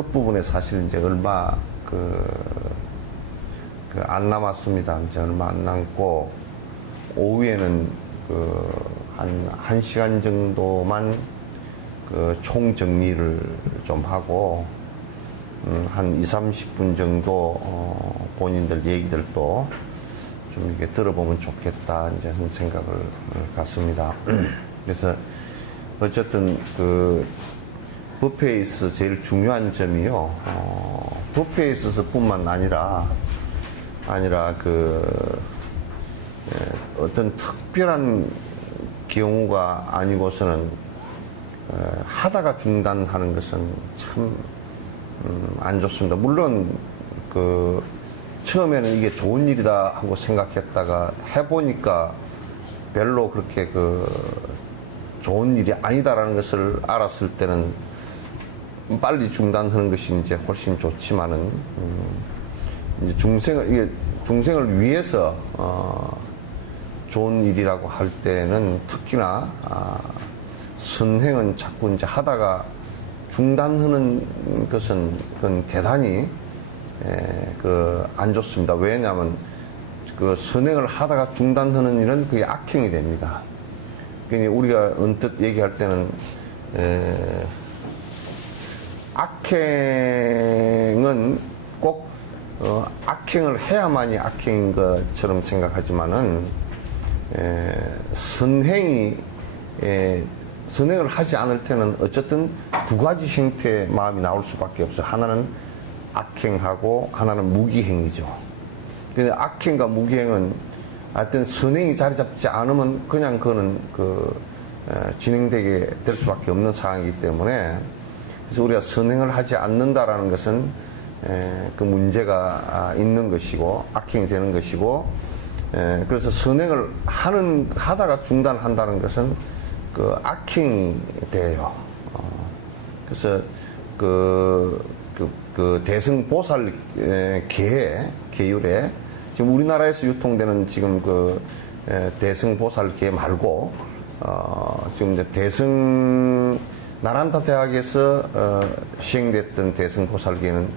끝부분에 사실 이제 얼마 안 남았습니다. 이제 얼마 안 남고, 오후에는 한 1시간 정도만 총 정리를 좀 하고, 한 2, 30분 정도, 본인들 얘기들도 좀 이렇게 들어보면 좋겠다, 이제 생각을 갖습니다. 그래서, 어쨌든, 법회에 있어서 제일 중요한 점이요, 법회에 있어서 뿐만 아니라, 어떤 특별한 경우가 아니고서는, 하다가 중단하는 것은 참, 안 좋습니다. 물론, 처음에는 이게 좋은 일이다 하고 생각했다가 해보니까 별로 그렇게 좋은 일이 아니다라는 것을 알았을 때는 빨리 중단하는 것이 이제 훨씬 좋지만은, 이제 중생을 위해서, 좋은 일이라고 할 때는 특히나, 선행은 자꾸 이제 하다가 중단하는 것은 그건 대단히, 안 좋습니다. 왜냐하면, 선행을 하다가 중단하는 일은 그게 악행이 됩니다. 그러니까 우리가 언뜻 얘기할 때는, 악행은 꼭, 악행을 해야만이 악행인 것처럼 생각하지만은, 선행을 하지 않을 때는 어쨌든 두 가지 형태의 마음이 나올 수밖에 없어요. 하나는 악행하고 하나는 무기행이죠. 근데 악행과 무기행은 하여튼 선행이 자리 잡지 않으면 그냥 그거는 진행되게 될 수밖에 없는 상황이기 때문에, 그래서 우리가 선행을 하지 않는다라는 것은 그 문제가 있는 것이고 악행이 되는 것이고, 그래서 선행을 하다가 중단한다는 것은 악행이 돼요. 그래서 대승보살 계율에 지금 우리나라에서 유통되는 지금 대승보살 계 말고, 지금 이제 나란타 대학에서 시행됐던 대승보살계는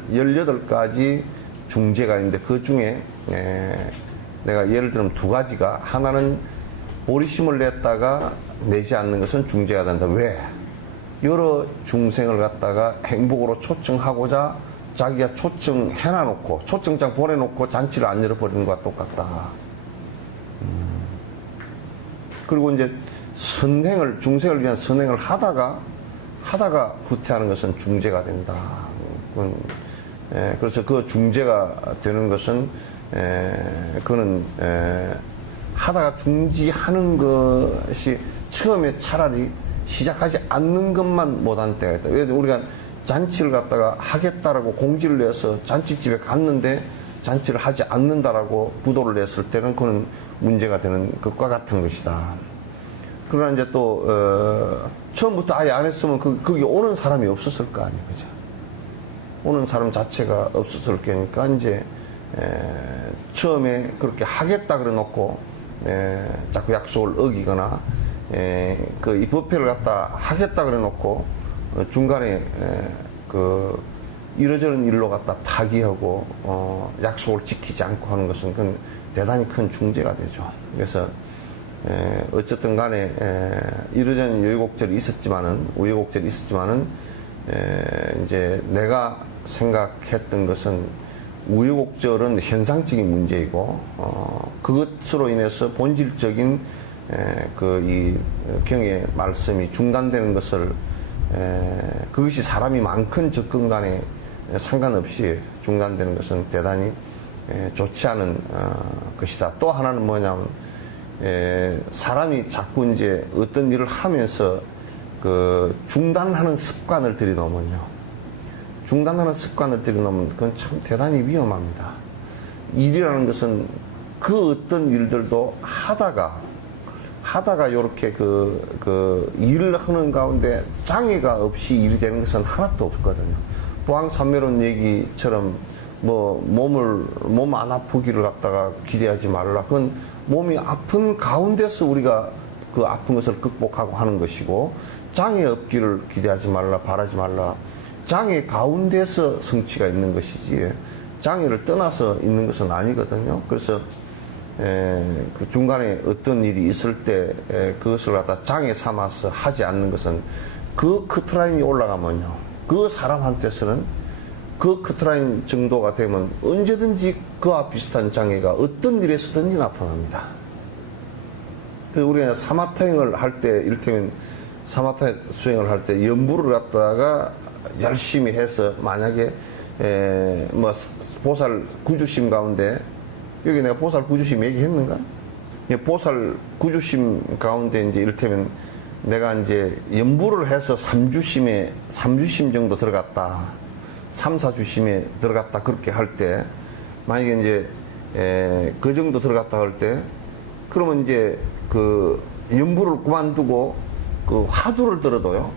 18가지 중제가 있는데, 그 중에 내가 예를 들면 두 가지가, 하나는 보리심을 냈다가 내지 않는 것은 중제가 된다. 왜? 여러 중생을 갖다가 행복으로 초청하고자 자기가 초청해놔놓고 초청장 보내놓고 잔치를 안 열어버리는 것과 똑같다. 그리고 이제 중생을 위한 선행을 하다가 후퇴하는 것은 중제가 된다. 그래서 그 중제가 되는 것은, 그거는, 하다가 중지하는 것이 처음에 차라리 시작하지 않는 것만 못한 때가 있다. 왜냐하면 우리가 잔치를 갖다가 하겠다라고 공지를 내서 잔치집에 갔는데 잔치를 하지 않는다라고 부도를 냈을 때는 그건 문제가 되는 것과 같은 것이다. 그러나 이제 또, 처음부터 아예 안 했으면 거기 오는 사람이 없었을 거 아니에요. 그죠? 오는 사람 자체가 없었을 거니까 이제, 처음에 그렇게 하겠다 그래 놓고, 자꾸 약속을 어기거나, 이 법회를 갖다 하겠다 그래 놓고, 중간에, 이러저런 일로 갖다 파기하고, 약속을 지키지 않고 하는 것은 그건 대단히 큰 중죄가 되죠. 그래서, 어쨌든 간에, 이러저런 여유곡절이 있었지만은, 우여곡절이 있었지만은, 이제 내가 생각했던 것은, 우여곡절은 현상적인 문제이고, 그것으로 인해서 본질적인 이 경의 말씀이 중단되는 것을, 그것이 사람이 많건 적건 간에 상관없이 중단되는 것은 대단히 좋지 않은 것이다. 또 하나는 뭐냐면, 사람이 자꾸 이제 어떤 일을 하면서 중단하는 습관을 들여놓으면요. 중단하는 습관을 들여놓으면 그건 참 대단히 위험합니다. 일이라는 것은 그 어떤 일들도 하다가 요렇게 일을 하는 가운데 장애가 없이 일이 되는 것은 하나도 없거든요. 보항산매론 얘기처럼 몸 안 아프기를 갖다가 기대하지 말라. 그건 몸이 아픈 가운데서 우리가 그 아픈 것을 극복하고 하는 것이고, 장애 없기를 기대하지 말라, 바라지 말라. 장애 가운데서 성취가 있는 것이지 장애를 떠나서 있는 것은 아니거든요. 그래서 그 중간에 어떤 일이 있을 때 그것을 갖다 장애 삼아서 하지 않는 것은 그 커트라인이 올라가면요, 그 사람한테서는 그 커트라인 정도가 되면 언제든지 그와 비슷한 장애가 어떤 일에서든지 나타납니다. 그래서 우리가 사마타행을 할 때, 이를테면 사마타 수행을 할 때 연부를 갖다가 열심히 해서 만약에 뭐 보살 구주심 가운데, 여기 내가 보살 구주심 얘기했는가? 보살 구주심 가운데 이제 이를테면 내가 이제 연부를 해서 3주심 정도 들어갔다, 3, 4주심에 들어갔다, 그렇게 할 때, 만약에 이제 그 정도 들어갔다 할 때, 그러면 이제 그 연부를 그만두고 그 화두를 들어도요,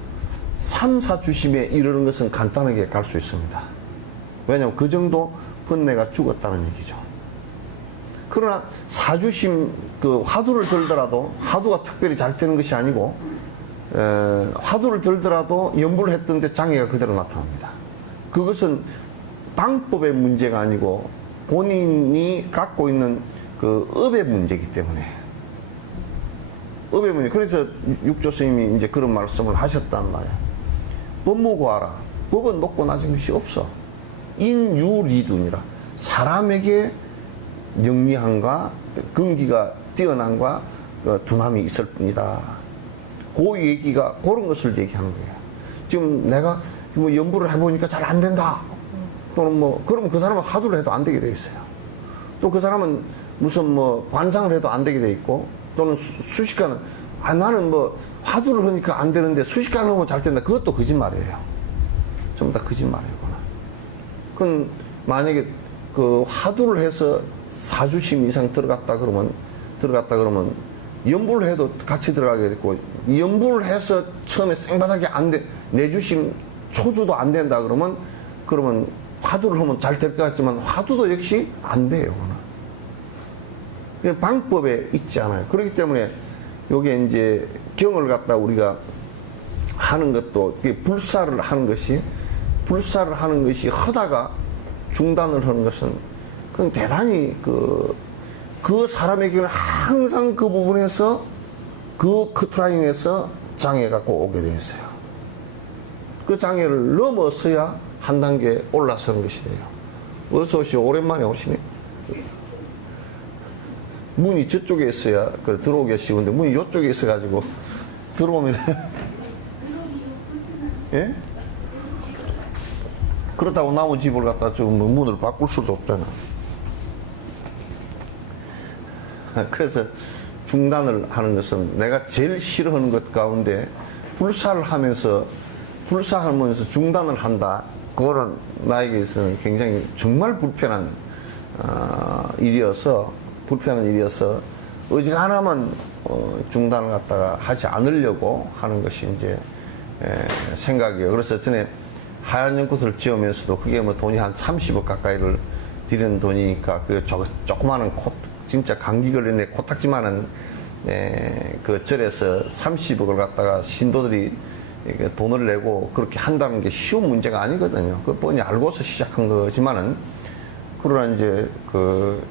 3, 4주심에 이르는 것은 간단하게 갈 수 있습니다. 왜냐하면 그 정도 번뇌가 죽었다는 얘기죠. 그러나 4주심 그 화두를 들더라도, 화두가 특별히 잘 되는 것이 아니고 화두를 들더라도 연부를 했던데 장애가 그대로 나타납니다. 그것은 방법의 문제가 아니고 본인이 갖고 있는 그 업의 문제이기 때문에, 업의 문제. 그래서 육조 스님이 이제 그런 말씀을 하셨단 말이야. 법무고하라. 법은 높고 낮은 것이 없어. 인유리둔이라. 사람에게 영리함과 근기가 뛰어남과 두남이 있을 뿐이다. 그 얘기가 그런 것을 얘기하는 거예요. 지금 내가 뭐 연구를 해보니까 잘 안 된다, 또는 뭐 그러면 그 사람은 화두를 해도 안 되게 돼 있어요. 또 그 사람은 무슨 뭐 관상을 해도 안 되게 돼 있고, 또는 수식가는 나는 뭐 화두를 하니까 안 되는데 수식가를 하면 잘 된다. 그것도 거짓말이에요. 전부 다 거짓말이구나. 그건 만약에 그 화두를 해서 4주심 이상 들어갔다 그러면 연부를 해도 같이 들어가게 됐고, 연부를 해서 처음에 생바닥이 안 돼, 4주심 초주도 안 된다 그러면 화두를 하면 잘 될 것 같지만 화두도 역시 안 돼요. 방법에 있지 않아요. 그렇기 때문에 요게 이제 경을 갖다 우리가 하는 것도, 불사를 하는 것이 하다가 중단을 하는 것은 그건 대단히 그 사람에게는 항상 그 부분에서, 그 커트라인에서 장애가 꼭 오게 되어 있어요. 그 장애를 넘어서야 한 단계 올라서는 것이 돼요. 어서 오시오. 오랜만에 오시네. 문이 저쪽에 있어야 들어오기가 쉬운데 문이 이쪽에 있어가지고 들어오면 예? 그렇다고 나무 집을 갖다 좀 문을 바꿀 수도 없잖아. 그래서 중단을 하는 것은 내가 제일 싫어하는 것 가운데 불사를 하면서 중단을 한다. 그거는 나에게 있어서는 굉장히 정말 불편한 일이어서 어지간하면 중단을 갖다가 하지 않으려고 하는 것이 이제 생각이에요. 그래서 전에 하얀 연꽃을 지으면서도 그게 뭐 돈이 한 30억 가까이를 들이는 돈이니까 그 조그마한 진짜 감기 걸린 애 코딱지만한 그 절에서 30억을 갖다가 신도들이 돈을 내고 그렇게 한다는 게 쉬운 문제가 아니거든요. 그 뻔히 알고서 시작한 거지만은, 그러나 이제 그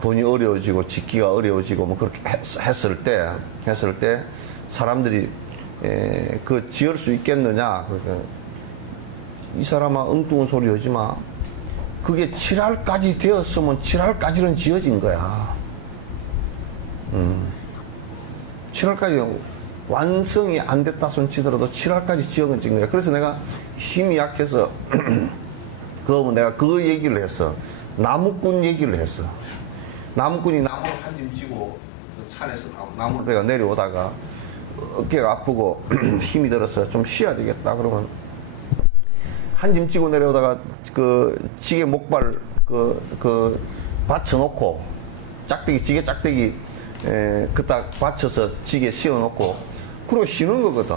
돈이 어려워지고 짓기가 어려워지고 뭐 그렇게 했을 때 사람들이 그 지을 수 있겠느냐, 그러니까 이 사람아 엉뚱한 소리 하지 마. 그게 7할까지 되었으면 7할까지는 지어진 거야. 7할까지 완성이 안 됐다 손 치더라도 7할까지 지어진 거야. 그래서 내가 힘이 약해서 그거 내가 그 얘기를 했어. 나무꾼 얘기를 했어. 나무꾼이 나무를 한 짐 지고 산에서 나무를 배가 내려오다가 어깨가 아프고 힘이 들어서 좀 쉬어야 되겠다 그러면 한 짐 지고 내려오다가 그 지게 목발 받쳐놓고 지게 짝대기 그딱 받쳐서 지게 씌워놓고 그리고 쉬는 거거든.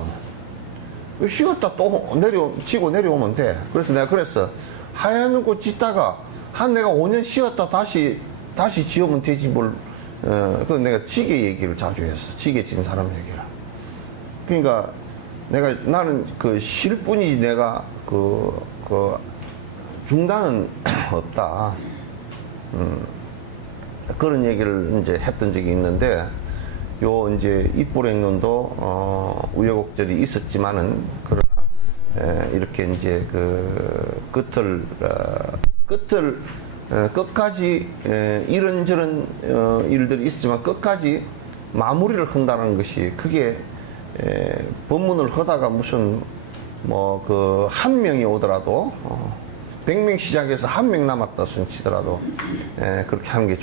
쉬었다 또 지고 내려오면 돼. 그래서 내가 그랬어. 하얀 꽃 짓다가 내가 5년 쉬었다 다시 지으면 되지 뭘. 그래서 내가 지게 얘기를 자주 했어. 지게 진 사람 얘기를. 그러니까 나는 그 쉴 뿐이지 내가 그 중단은 없다. 그런 얘기를 이제 했던 적이 있는데, 요 이제 입불행론도 우여곡절이 있었지만은, 그러나 이렇게 이제 그 끝을 끝까지 이런저런 일들이 있었지만 끝까지 마무리를 한다는 것이, 그게 법문을 하다가 무슨 뭐 그 한 명이 오더라도 100명 시작해서 한 명 남았다 손치더라도 그렇게 하는 게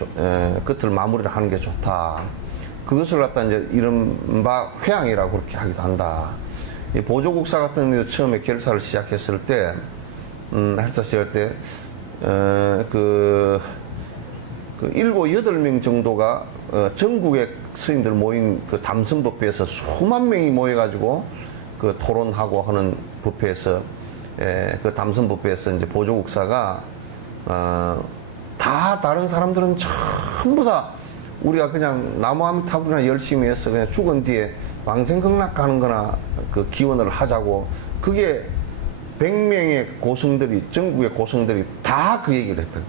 끝을 마무리를 하는 게 좋다. 그것을 갖다 이제 이른바 회항이라고 그렇게 하기도 한다. 이 보조국사 같은 경우 처음에 결사를 시작했을 때, 할사 시작할 때, 그 7, 8명 정도가 전국의 스님들 모인 그 담선법회에서 수만 명이 모여가지고 그 토론하고 하는 법회에서, 그 담선법회에서 이제 보조국사가, 다 다른 사람들은 전부 다 우리가 그냥 나무아미타불이나 열심히 해서 그냥 죽은 뒤에 왕생극락 가는 거나 그 기원을 하자고, 그게 100명의 고성들이, 전국의 고성들이 다 그 얘기를 했다.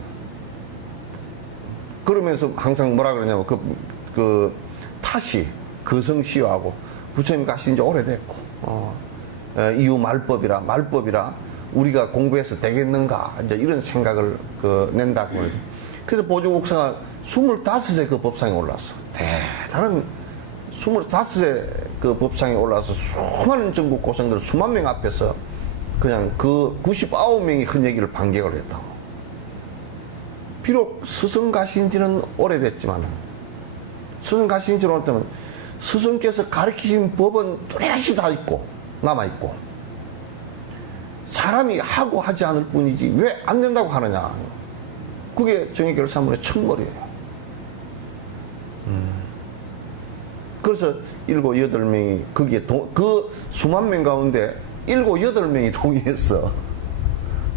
그러면서 항상 뭐라 그러냐면 그 타시, 거성시효하고 부처님 가신 지 오래됐고, 이후 말법이라 우리가 공부해서 되겠는가, 이제 이런 생각을 낸다고 그러죠. 그래서 보조국사가 25세 그 법상에 올랐어. 대단한 25세 그 법상에 올라서 수많은 전국 고성들 수만 명 앞에서 그냥 그 99명이 한 얘기를 반격을 했다고. 비록 스승 가신 지는 오래됐지만, 스승 가신 지는 오래됐지만, 스승께서 가르치신 법은 뚜렷이 다 있고, 남아있고, 사람이 하고 하지 않을 뿐이지 왜 안 된다고 하느냐. 그게 정의결사문의 첫머리예요. 그래서 7, 8명이 거기에 그 수만 명 가운데 7, 8명이 동의했어.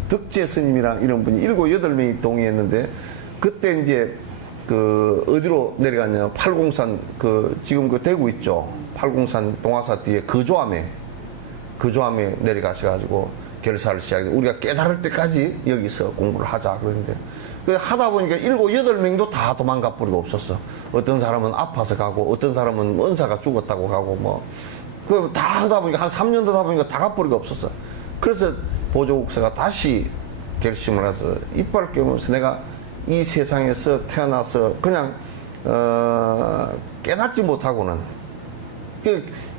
덕재 스님이랑 이런 분이 7, 8명이 동의했는데, 그때 이제 그 어디로 내려갔냐, 팔공산, 지금 그 대구 있죠, 팔공산 동화사 뒤에 거조암에 내려가셔가지고 결사를 시작해. 우리가 깨달을 때까지 여기서 공부를 하자 그러는데, 하다 보니까 7, 8명도 다 도망가 버리고 없었어. 어떤 사람은 아파서 가고, 어떤 사람은 은사가 죽었다고 가고, 뭐 다 하다 보니까 한 3년 더 하다 보니까 다 가버리고 없었어. 그래서 보조국사가 다시 결심을 해서 이빨 깨물면서, 내가 이 세상에서 태어나서 그냥 깨닫지 못하고는,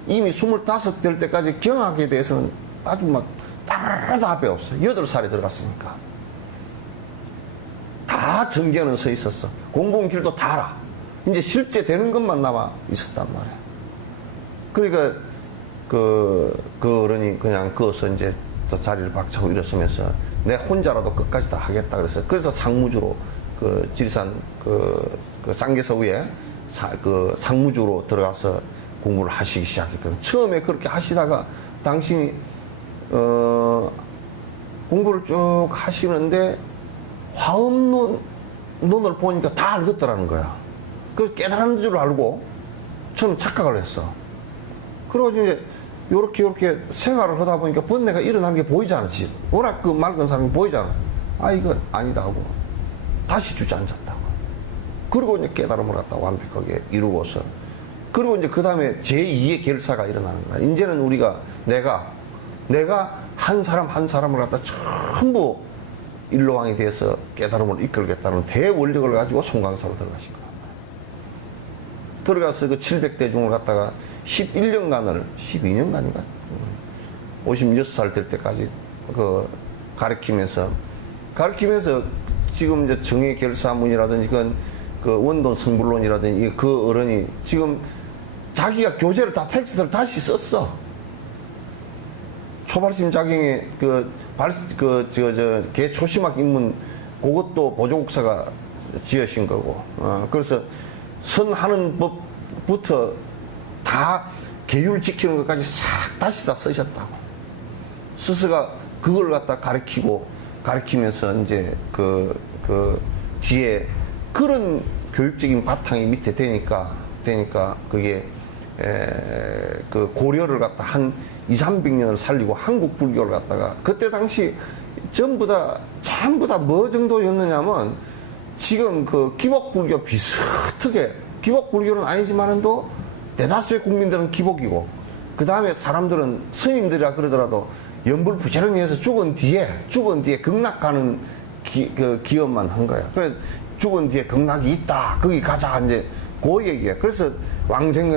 이미 25 될 때까지 경학에 대해서는 아주 막 다 배웠어. 8살에 들어갔으니까 다 정견은 서 있었어. 공부한 길도 다 알아. 이제 실제 되는 것만 남아 있었단 말이야. 그러니까 그 어른이 그냥 거기서 이제 자리를 박차고 일어서면서 내 혼자라도 끝까지 다 하겠다 그랬어요. 그래서 상무주로 지리산 쌍계서위에 상무주로 들어가서 공부를 하시기 시작했거든. 처음에 그렇게 하시다가 당신이 공부를 쭉 하시는데 화엄론을 보니까 다 알겠더라는 거야. 그래서 깨달은 줄 알고 처음 착각을 했어. 그리고 이제 요렇게 생활을 하다 보니까 번뇌가 일어나는 게 보이잖아. 워낙 그 맑은 사람이 보이잖아. 이건 아니다 하고 다시 주저앉았다고. 그리고 이제 깨달음을 갖다 완벽하게 이루고서, 그리고 이제 그 다음에 제2의 결사가 일어나는 거야. 이제는 우리가 내가 한 사람 한 사람을 갖다 전부 일로왕이 돼서 깨달음을 이끌겠다는 대원력을 가지고 송강사로 들어가신 거야. 들어가서 그 700대중을 갖다가 12년간인가 56살 될 때까지 가르치면서 지금 이제 정의결사문이라든지 그 원돈 성불론이라든지 그 어른이 지금 자기가 교재를 다 텍스트를 다시 썼어. 초발심 자경에 개 초심학 입문 그것도 보조국사가 지으신 거고, 그래서 선하는 법부터 다 계율 지키는 것까지 싹 다시 다 쓰셨다고. 스스가 그걸 갖다 가르치면서 이제 뒤에 그런 교육적인 바탕이 밑에 되니까 그게 그 고려를 갖다 한 2, 300년을 살리고 한국 불교를 갖다가 그때 당시 전부 다 뭐 정도였느냐면 지금 그 기복불교 비슷하게 기복불교는 아니지만은도 대다수의 국민들은 기복이고 그 다음에 사람들은 스님들이라 그러더라도 연불 부지런히 해서 죽은 뒤에 극락가는 기업만 한 거야. 그래서 죽은 뒤에 극락이 있다. 거기 가자. 이제 그 얘기야. 그래서 원항생,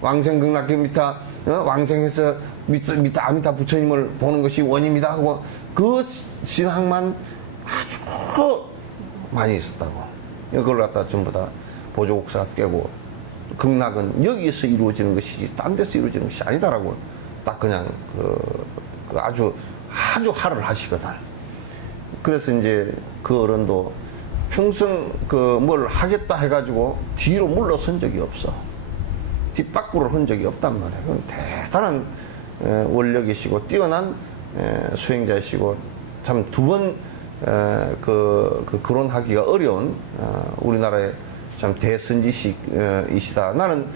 왕생 극락기입니다. 왕생해서 미타 아미타 부처님을 보는 것이 원입니다. 하고 그 신앙만 아주 많이 있었다고. 그걸 갖다 전부 다 보조국사가 깨고 극락은 여기에서 이루어지는 것이지 딴 데서 이루어지는 것이 아니다라고 딱 그냥 그 아주 화를 하시거든. 그래서 이제 그 어른도 평생 뭘 하겠다 해가지고 뒤로 물러선 적이 없어. 뒷바꾸를 한 적이 없단 말이야. 그건 대단한 원력이시고 뛰어난 수행자이시고 참 두 번 거론하기가 어려운 우리나라의 참 대선지식이시다. 나는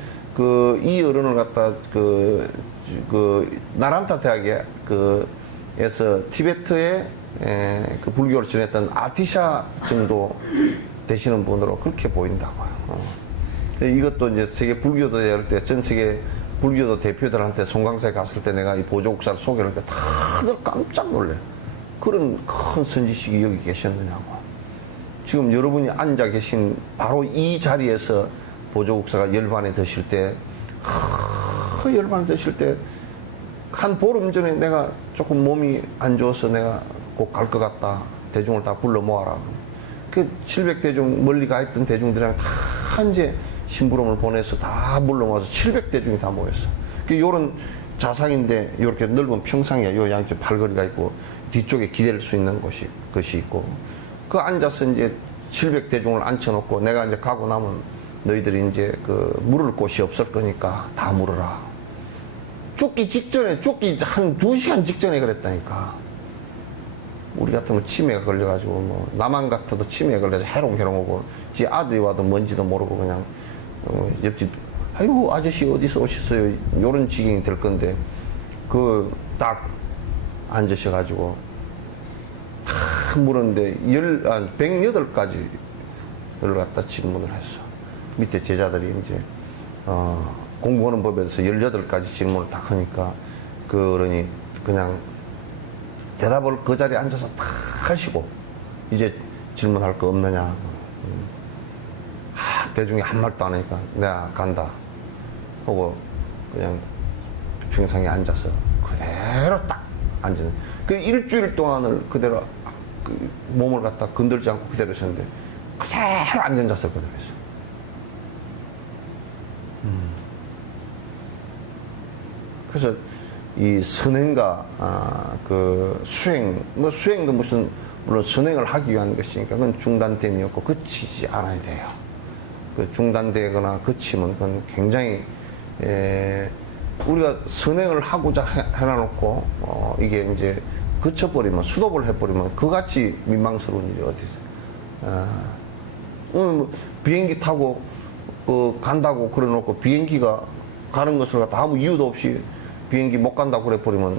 이 어른을 갖다 나란타 대학에 에서 티베트에 그 불교를 전했던 아티샤 정도 되시는 분으로 그렇게 보인다고요. 이것도 이제 세계 불교도 대회 때 전 세계 불교도 대표들한테 송강사에 갔을 때 내가 이 보조국사를 소개를 할 때 다들 깜짝 놀래. 그런 큰 선지식이 여기 계셨느냐고. 지금 여러분이 앉아 계신 바로 이 자리에서 보조국사가 열반에 드실 때, 열반에 드실 때, 한 보름 전에 내가 조금 몸이 안 좋아서 내가 꼭 갈 것 같다. 대중을 다 불러 모아라. 그 700대중, 멀리 가 있던 대중들이랑 다 이제 심부름을 보내서 다 불러 모아서 700대중이 다 모였어. 요런 자상인데, 요렇게 넓은 평상이야. 요 양쪽 팔걸이가 있고, 뒤쪽에 기댈 수 있는 것이 있고, 그 앉아서 이제 700대중을 앉혀놓고 내가 이제 가고 나면 너희들이 이제 물을 곳이 없을 거니까 다 물어라. 죽기 한 2시간 직전에 그랬다니까. 우리 같으면 치매가 걸려가지고, 나만 같아도 치매가 걸려서 해롱해롱 오고, 지 아들이 와도 뭔지도 모르고 그냥, 옆집, 아이고, 아저씨 어디서 오셨어요? 요런 지경이 될 건데, 딱 앉으셔가지고, 다 물었는데, 108가지를 갖다 질문을 했어. 밑에 제자들이 이제, 공부하는 법에서 18가지 질문을 딱 하니까, 그 어른이 그냥 대답을 그 자리에 앉아서 다 하시고, 이제 질문할 거 없느냐. 대중이 한 말도 안 하니까 내가 간다. 하고 그냥 평상에 앉아서 그대로 딱 앉는. 그 일주일 동안을 그대로 몸을 갖다 건들지 않고 그대로 있었는데 그대로 앉아서 그대로 했어. 그래서 이 선행과 수행, 수행도 물론 선행을 하기 위한 것이니까 그건 중단됨이 없고 그치지 않아야 돼요. 중단되거나 그치면 그건 굉장히 우리가 선행을 하고자 해놔놓고 이게 이제 그쳐버리면 수도를 해버리면 그같이 민망스러운 일이 어디 있어. 비행기 타고 간다고 그래놓고 비행기가 가는 것을 갖다 아무 이유도 없이 비행기 못 간다고 그래버리면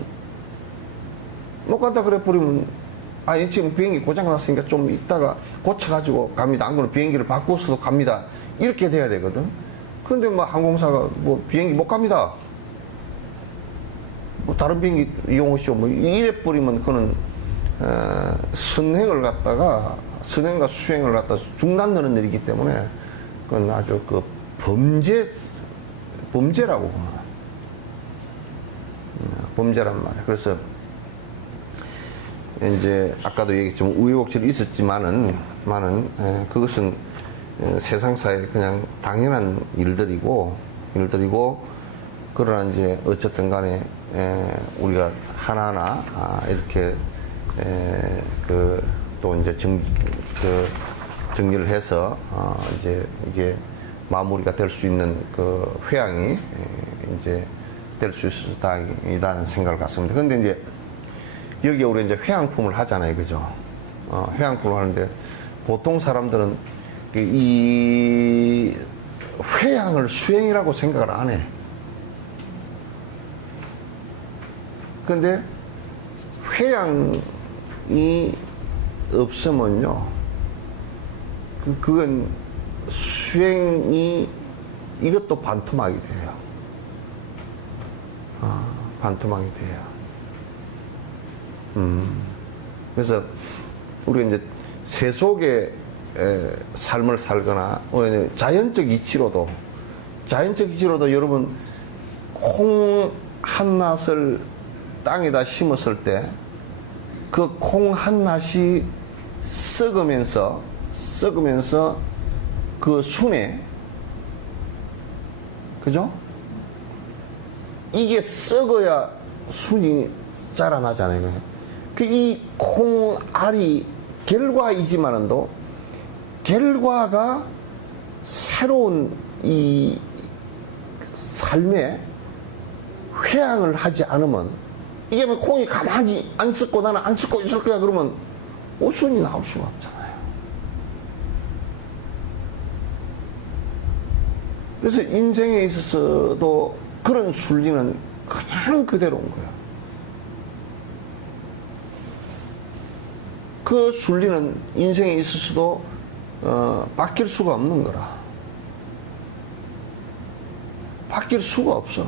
지금 비행기 고장났으니까 좀 이따가 고쳐가지고 갑니다. 안 그러면 비행기를 바꿔서도 갑니다. 이렇게 돼야 되거든. 그런데 항공사가 비행기 못 갑니다. 다른 비행기 이용하시오. 이래 버리면 그거는 선행과 수행을 갖다가 중단되는 일이기 때문에 그건 아주 범죄라고 범죄란 말이야. 그래서 이제 아까도 얘기했지만 우여곡절이 있었지만은 그것은 세상사에 그냥 당연한 일들이고 그러나 이제 어쨌든 간에 우리가 하나하나 이렇게 또 이제 정리를 해서 이제 이게 마무리가 될 수 있는 회양이 이제 될 수 있어서 다행이다는 생각을 갖습니다. 근데 이제 여기에 우리 이제 회양품을 하잖아요. 그죠? 회양품을 하는데 보통 사람들은 이 회양을 수행이라고 생각을 안 해. 그런데 회양이 없으면요, 그건 수행이 이것도 반토막이 돼요. 반토막이 돼요. 그래서 우리가 이제 세속의 삶을 살거나 자연적 이치로도 여러분 콩 한낫을 땅에다 심었을 때 그 콩 한낫이 썩으면서 그 순에, 그죠? 이게 썩어야 순이 자라나잖아요. 그 이 콩알이 결과이지만은도 결과가 새로운 이 삶에 회양을 하지 않으면, 이게 뭐 콩이 가만히 안 썩고 나는 안 썩고 있을 거야 그러면 오순이 나올 수가 없잖아요. 그래서 인생에 있어서도 그런 순리는 그냥 그대로인 거예요. 그 순리는 인생에 있어서도 바뀔 수가 없는 거라. 바뀔 수가 없어.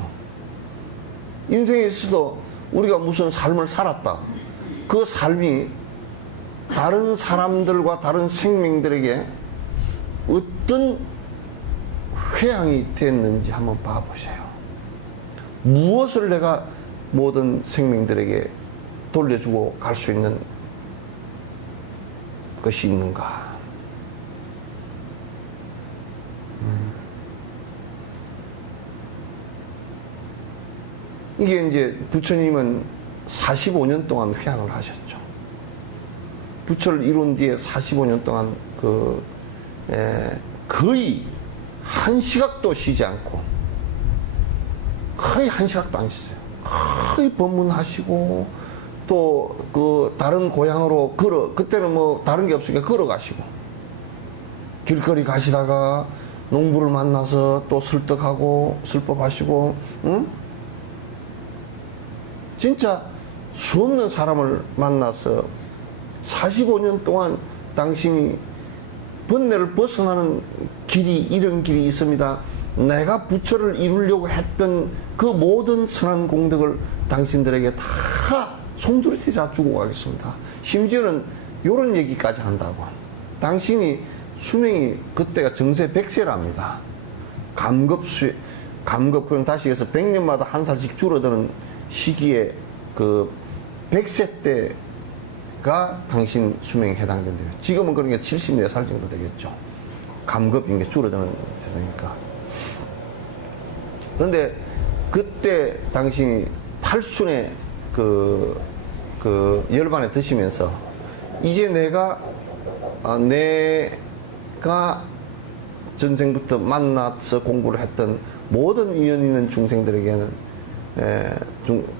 인생에 있어도 우리가 무슨 삶을 살았다. 그 삶이 다른 사람들과 다른 생명들에게 어떤 회양이 됐는지 한번 봐보세요. 무엇을 내가 모든 생명들에게 돌려주고 갈 수 있는 것이 있는가? 이게 이제 부처님은 45년 동안 회양을 하셨죠. 부처를 이룬 뒤에 45년 동안 거의 한 시각도 쉬지 않고, 거의 한 시각도 안 쉬어요. 거의 법문하시고, 또 다른 고향으로 그때는 뭐 다른 게 없으니까 걸어가시고, 길거리 가시다가 농부를 만나서 또 설득하고 설법하시고, 응? 진짜 수없는 사람을 만나서 45년 동안 당신이 번뇌를 벗어나는 길이, 이런 길이 있습니다. 내가 부처를 이루려고 했던 그 모든 선한 공덕을 당신들에게 다 송두리째 주고 가겠습니다. 심지어는 이런 얘기까지 한다고. 당신이 수명이 그때가 정세 100세랍니다. 감급, 다시 해서 100년마다 한 살씩 줄어드는 시기에 그 100세 때가 당신 수명에 해당된대요. 지금은 그러니까 74살 정도 되겠죠. 감급인 게 줄어드는 세상이니까. 그런데 그때 당신이 팔순에 열반에 드시면서 이제 내가 전생부터 만나서 공부를 했던 모든 인연 있는 중생들에게는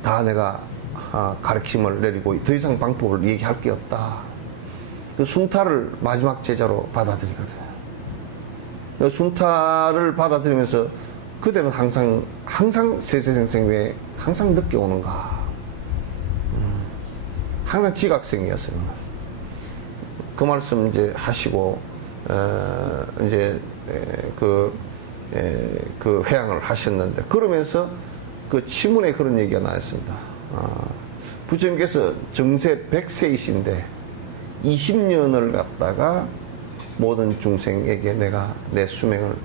다 내가 가르침을 내리고 더 이상 방법을 얘기할 게 없다. 그 순타를 마지막 제자로 받아들이거든. 그 순타를 받아들이면서 그대는 항상 세세생생 왜 항상 늦게 오는가. 항상 지각생이었어요. 그 말씀 이제 하시고 이제 그 회양을 하셨는데, 그러면서 그 치문에 그런 얘기가 나왔습니다. 부처님께서 정세 100세이신데 20년을 갖다가 모든 중생에게 내가 내 수명을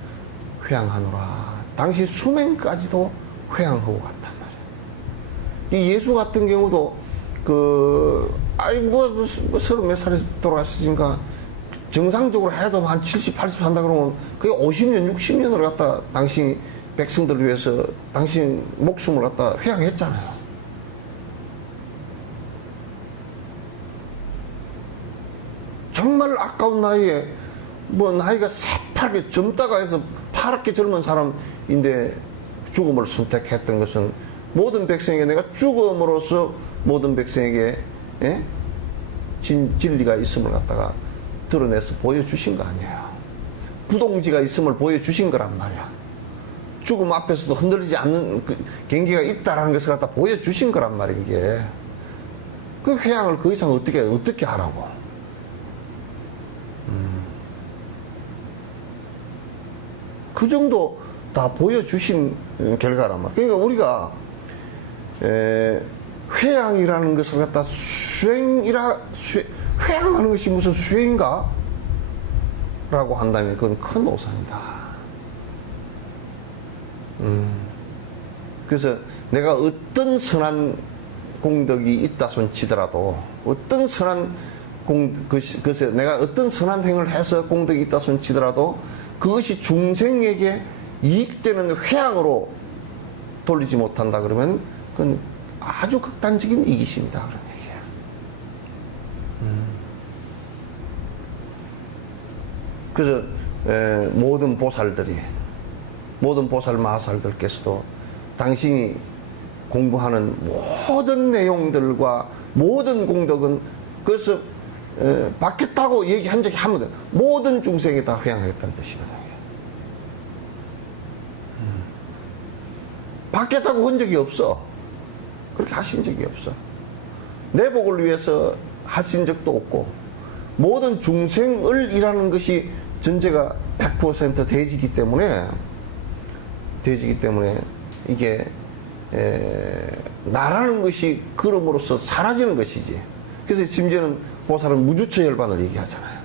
회양하노라. 당시 수명까지도 회양하고 갔단 말이야. 이 예수 같은 경우도 서른 몇 살에 돌아가시니까 정상적으로 해도 한 70, 80 산다 그러면 그게 50년, 60년을 갖다 당신이 백성들을 위해서 당신 목숨을 갖다 회양했잖아요. 정말 아까운 나이에 뭐 나이가 새파랗게 젊다가 해서 파랗게 젊은 사람인데 죽음을 선택했던 것은 모든 백성에게 내가 죽음으로써 모든 백성에게 진리가 있음을 갖다가 드러내서 보여주신 거 아니에요. 부동지가 있음을 보여주신 거란 말이야. 죽음 앞에서도 흔들리지 않는 그 경기가 있다라는 것을 갖다 보여주신 거란 말이에요, 이게. 그 회양을 그 이상 어떻게 하라고. 그 정도 다 보여주신 결과란 말이에요. 그러니까 우리가, 회양이라는 것을 갖다 회양하는 것이 무슨 수행인가? 라고 한다면 그건 큰 오산이다. 그래서 내가 어떤 선한 공덕이 있다 손 치더라도, 어떤 선한 그래서 내가 어떤 선한 행을 해서 공덕이 있다 손 치더라도 그것이 중생에게 이익되는 회양으로 돌리지 못한다 그러면 그건 아주 극단적인 이기심이다 그런 얘기예요. 그래서 모든 보살 마살들께서도 당신이 공부하는 모든 내용들과 모든 공덕은 그래서 받겠다고 얘기한 적이 한 번도 모든 중생에 다 회양하겠다는 뜻이거든요. 받겠다고 한 적이 없어. 그렇게 하신 적이 없어. 내 복을 위해서 하신 적도 없고 모든 중생을 이라는 것이 전제가 100% 되지기 때문에 이게 나라는 것이 그럼으로써 사라지는 것이지. 그래서 심지어는 보살은 무주처 열반을 얘기하잖아요.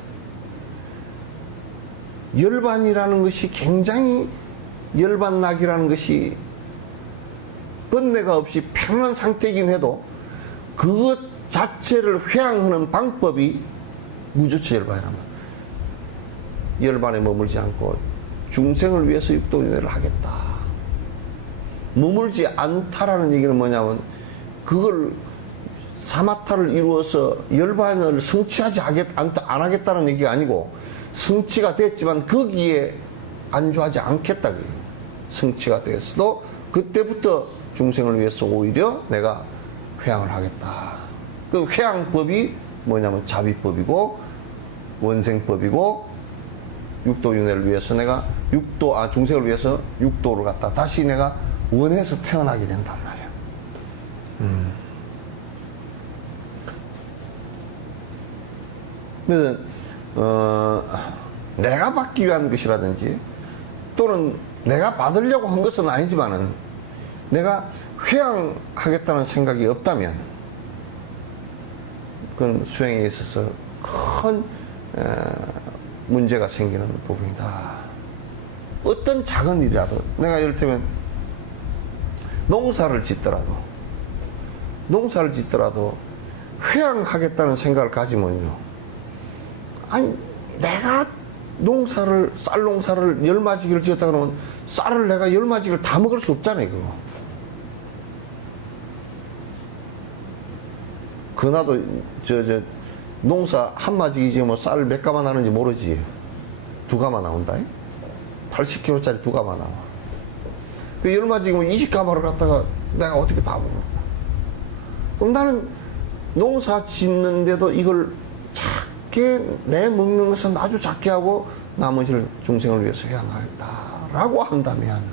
열반이라는 것이 굉장히 열반락이라는 것이 번뇌가 없이 편한 상태이긴 해도 그것 자체를 회양하는 방법이 무주처 열반이란 말이에요. 열반에 머물지 않고 중생을 위해서 육도윤회를 하겠다. 머물지 않다라는 얘기는 뭐냐면 그걸 사마타를 이루어서 열반을 성취하지 안 하겠다는 얘기가 아니고 성취가 됐지만 거기에 안주하지 않겠다. 성취가 됐어도 그때부터 중생을 위해서 오히려 내가 회양을 하겠다. 그 회양법이 뭐냐면 자비법이고 원생법이고 육도윤회를 위해서 내가 중생을 위해서 육도를 갖다 다시 내가 원해서 태어나게 된단 말이야. 그래서 내가 받기 위한 것이라든지 또는 내가 받으려고 한 것은 아니지만은 내가 회양하겠다는 생각이 없다면 그건 수행에 있어서 큰 문제가 생기는 부분이다. 어떤 작은 일이라도 내가 이를테면 농사를 짓더라도 회양하겠다는 생각을 가지면요, 아니 내가 쌀 농사를 열마지기를 지었다 그러면 쌀을 내가 열마지기를 다 먹을 수 없잖아요. 그나도 농사 한 마지기 지으면 쌀 몇 가마 나는지 모르지. 2가마 나온다. 80kg짜리 2가마 나와. 그 열마지기면 20가마를 갖다가 내가 어떻게 다 먹을까? 그럼 나는 농사 짓는데도 이걸 작게 내 먹는 것은 아주 작게 하고 나머지를 중생을 위해서 회양하겠다라고 한다면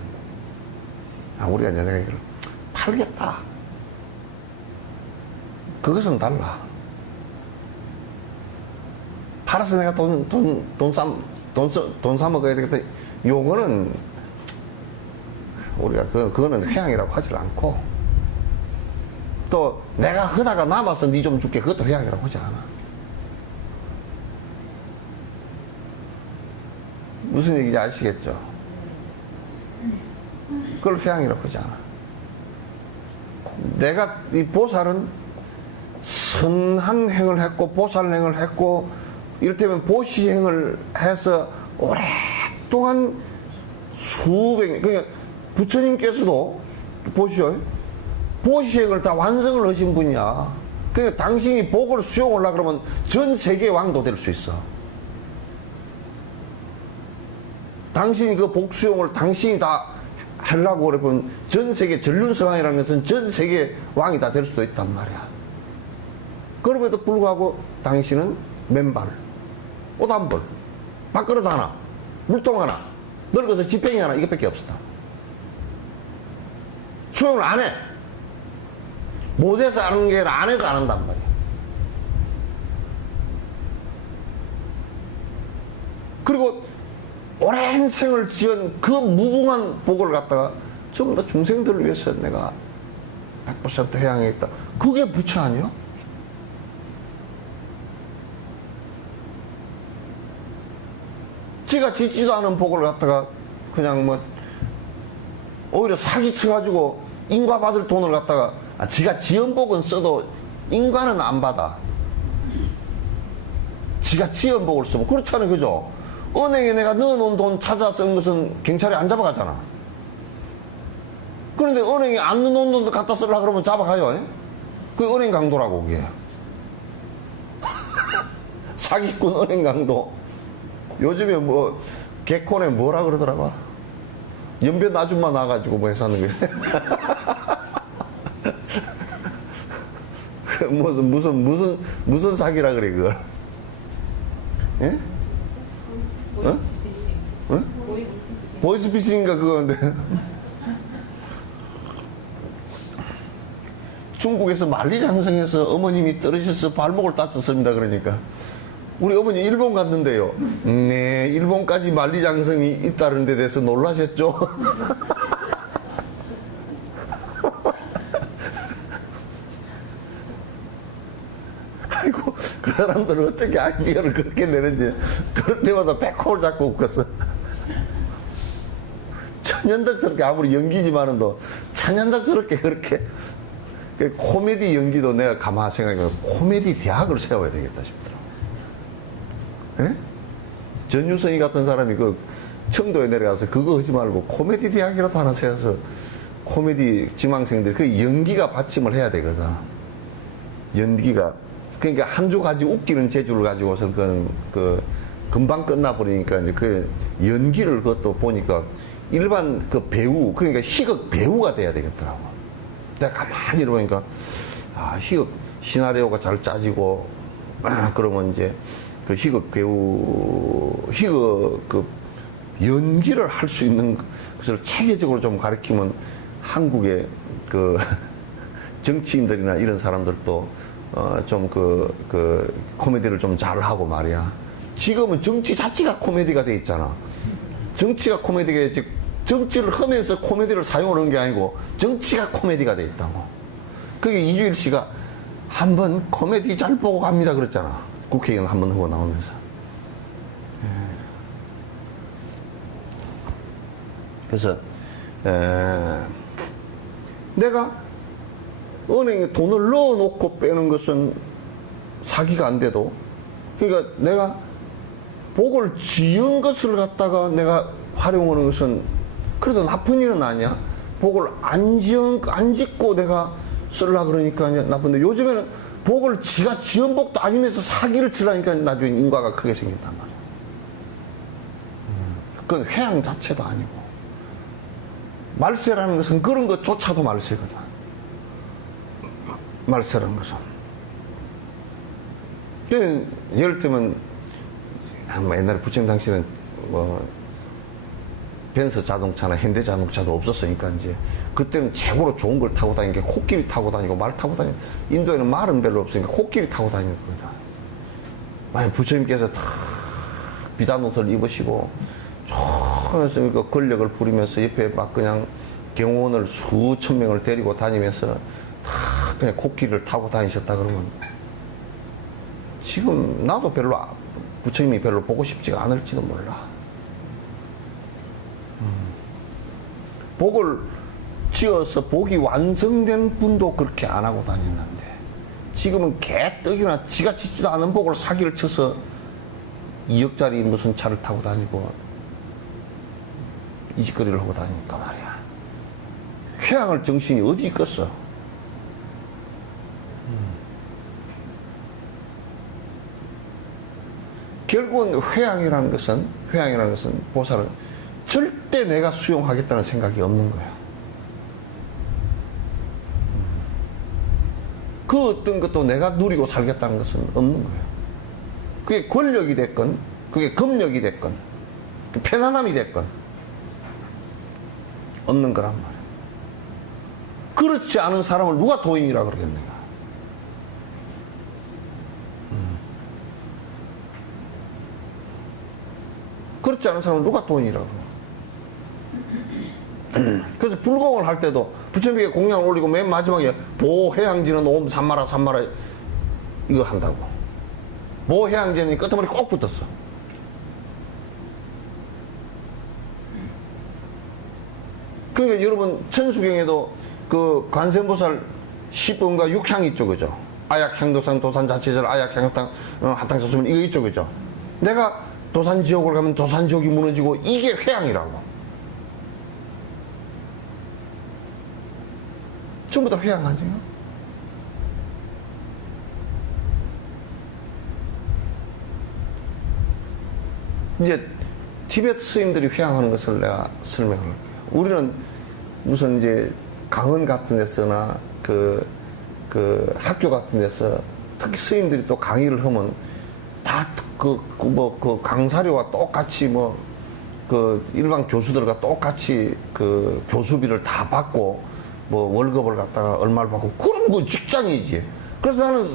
우리가 이제 내가 이걸 팔겠다. 그것은 달라. 팔아서 내가 돈 사 먹어야 되겠다. 요거는 우리가 그거는 회양이라고 하질 않고, 또 내가 하다가 남아서 니 좀 줄게, 그것도 회양이라고 하지 않아. 무슨 얘기인지 아시겠죠? 그걸 회양이라고 하지 않아. 내가 이 보살은 선한 행을 했고 보살행을 했고 이를테면 보시행을 해서 오랫동안 그러니까 부처님께서도 보시오, 보시행을 다 완성을 하신 분이야. 그러니까 당신이 복을 수용하려고 그러면 전 세계 왕도 될 수 있어. 당신이 그 복 수용을 당신이 다 하려고 그러면 전 세계 전륜성왕이라는 것은 전 세계 왕이 다 될 수도 있단 말이야. 그럼에도 불구하고 당신은 맨발, 옷 한 벌, 밥그릇 하나, 물통 하나, 늙어서 지팽이 하나, 이것밖에 없었다. 수용을 안 해. 못해서 하는 게 아니라 안 해서 안 한단 말이야. 그리고 오랜 생을 지은 그 무궁한 복을 갖다가 전부 다 중생들을 위해서 내가 100% 회양하겠다. 그게 부처 아니요? 지가 짓지도 않은 복을 갖다가 그냥 뭐 오히려 사기쳐가지고 인과 받을 돈을 갖다가 지가 지은 복은 써도 인과는 안 받아. 지가 지은 복을 쓰고 그렇잖아요, 그죠? 은행에 내가 넣어놓은 돈 찾아 쓴 것은 경찰이 안 잡아가잖아. 그런데 은행에 안 넣어놓은 돈도 갖다 쓰려고 그러면 잡아가요. 그게 은행 강도라고, 그게. 사기꾼 은행 강도. 요즘에 뭐 개콘에 뭐라 그러더라고. 연변 아줌마 나가지고 뭐 해서 하는 거예요. 무슨 사기라 그래, 그걸. 예? 어? 어? 보이스피싱인가 그건데. 중국에서 만리장성에서 어머님이 떨어져서 발목을 다쳤습니다. 그러니까 우리 어머니 일본 갔는데요. 네, 일본까지 만리장성이 있다는 데 대해서 놀라셨죠? 아이고, 그 사람들은 어떻게 아이디어를 그렇게 내는지 그럴 때마다 백호를 잡고 웃겼어. 천연덕스럽게 아무리 연기지만은도 천연덕스럽게 그렇게 코미디 연기도 내가 가만히 생각해보면 코미디 대학을 세워야 되겠다 싶더라고. 예? 전유성이 같은 사람이 그 청도에 내려가서 그거 하지 말고 코미디 대학이라도 하나 세워서 코미디 지망생들 그 연기가 받침을 해야 되거든. 연기가 그러니까 한 주 가지 웃기는 재주를 가지고서 그 금방 끝나버리니까 이제 그 연기를 그것도 보니까 일반 그 배우 그러니까 희극 배우가 돼야 되겠더라고. 내가 가만히 보니까 아 희극 시나리오가 잘 짜지고 그러면 이제 그 희극 배우 희극 그 연기를 할 수 있는 것을 체계적으로 좀 가르치면 한국의 그 정치인들이나 이런 사람들도 좀 그 코미디를 좀 잘하고 말이야. 지금은 정치 자체가 코미디가 돼 있잖아. 정치가 코미디가 즉 정치를 하면서 코미디를 사용하는 게 아니고 정치가 코미디가 돼 있다고. 그게 이주일 씨가 한번 코미디 잘 보고 갑니다 그랬잖아. 국회의원 한번 하고 나오면서. 그래서 내가 은행에 돈을 넣어놓고 빼는 것은 사기가 안 돼도, 그러니까 내가 복을 지은 것을 갖다가 내가 활용하는 것은 그래도 나쁜 일은 아니야. 복을 안 짓고 내가 쓰려고 그러니까 나쁜데, 요즘에는 복을 지가 지은 복도 아니면서 사기를 치려니까 나중에 인과가 크게 생긴단 말이야. 그건 회양 자체도 아니고. 말세라는 것은 그런 것조차도 말세거든. 말세라는 것은. 예를 들면, 옛날에 부처님 당시에는 벤츠 자동차나 현대 자동차도 없었으니까 이제 그때는 최고로 좋은 걸 타고 다니는 게 코끼리 타고 다니고 말 타고 다니고, 인도에는 말은 별로 없으니까 코끼리 타고 다니는 거다. 만약 부처님께서 다 비단 옷을 입으시고 그 권력을 부리면서 옆에 막 그냥 경호원을 수천 명을 데리고 다니면서 다 그냥 코끼리를 타고 다니셨다 그러면 지금 나도 별로 부처님이 별로 보고 싶지가 않을지도 몰라. 복을 지어서 복이 완성된 분도 그렇게 안 하고 다녔는데, 지금은 개떡이나 지가 짓지도 않은 복을 사기를 쳐서 2억짜리 무슨 차를 타고 다니고 이 짓거리를 하고 다니니까 말이야. 회양할 정신이 어디 있겠어? 결국은 회양이라는 것은 보살은 절대 내가 수용하겠다는 생각이 없는 거야. 그 어떤 것도 내가 누리고 살겠다는 것은 없는 거야. 그게 권력이 됐건, 그게 금력이 됐건, 편안함이 됐건 없는 거란 말이야. 그렇지 않은 사람을 누가 도인이라 그러겠는가? 그렇지 않은 사람을 누가 도인이라 그러나? 그래서 불공을 할 때도 부처님께 공양을 올리고 맨 마지막에 보해양지는 옴 삼마라 삼마라 이거 한다고. 보해양지는 끝머리 꼭 붙었어. 그러니까 여러분 천수경에도 그 관세음보살 10번과 6향 있죠, 그죠? 아약향도상 도산자체절 아약향도상 한탕사수면 이거 있죠, 그죠? 내가 도산지옥을 가면 도산지옥이 무너지고 이게 회양이라고. 전부 다 회양하죠. 이제 티베트 스님들이 회양하는 것을 내가 설명을 할게요. 우리는 무슨 이제 강원 같은 데서나 그 학교 같은 데서 특히 스님들이 또 강의를 하면 다 그 강사료와 똑같이 그 일반 교수들과 똑같이 그 교수비를 다 받고 월급을 갖다가 얼마를 받고 그런 거 직장이지. 그래서 나는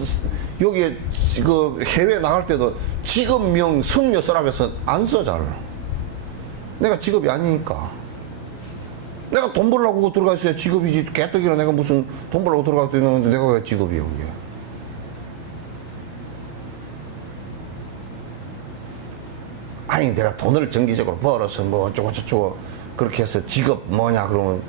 여기에 그 해외 나갈 때도 직업명 성녀 쓰라고 해서 안 써 잘. 내가 직업이 아니니까. 내가 돈 벌려고 들어가 있어야 직업이지. 개떡이라 내가 무슨 돈 벌려고 들어가고 있는데 내가 왜 직업이야, 그게. 아니, 내가 돈을 정기적으로 벌어서 어쩌고저쩌고 그렇게 해서 직업 뭐냐, 그러면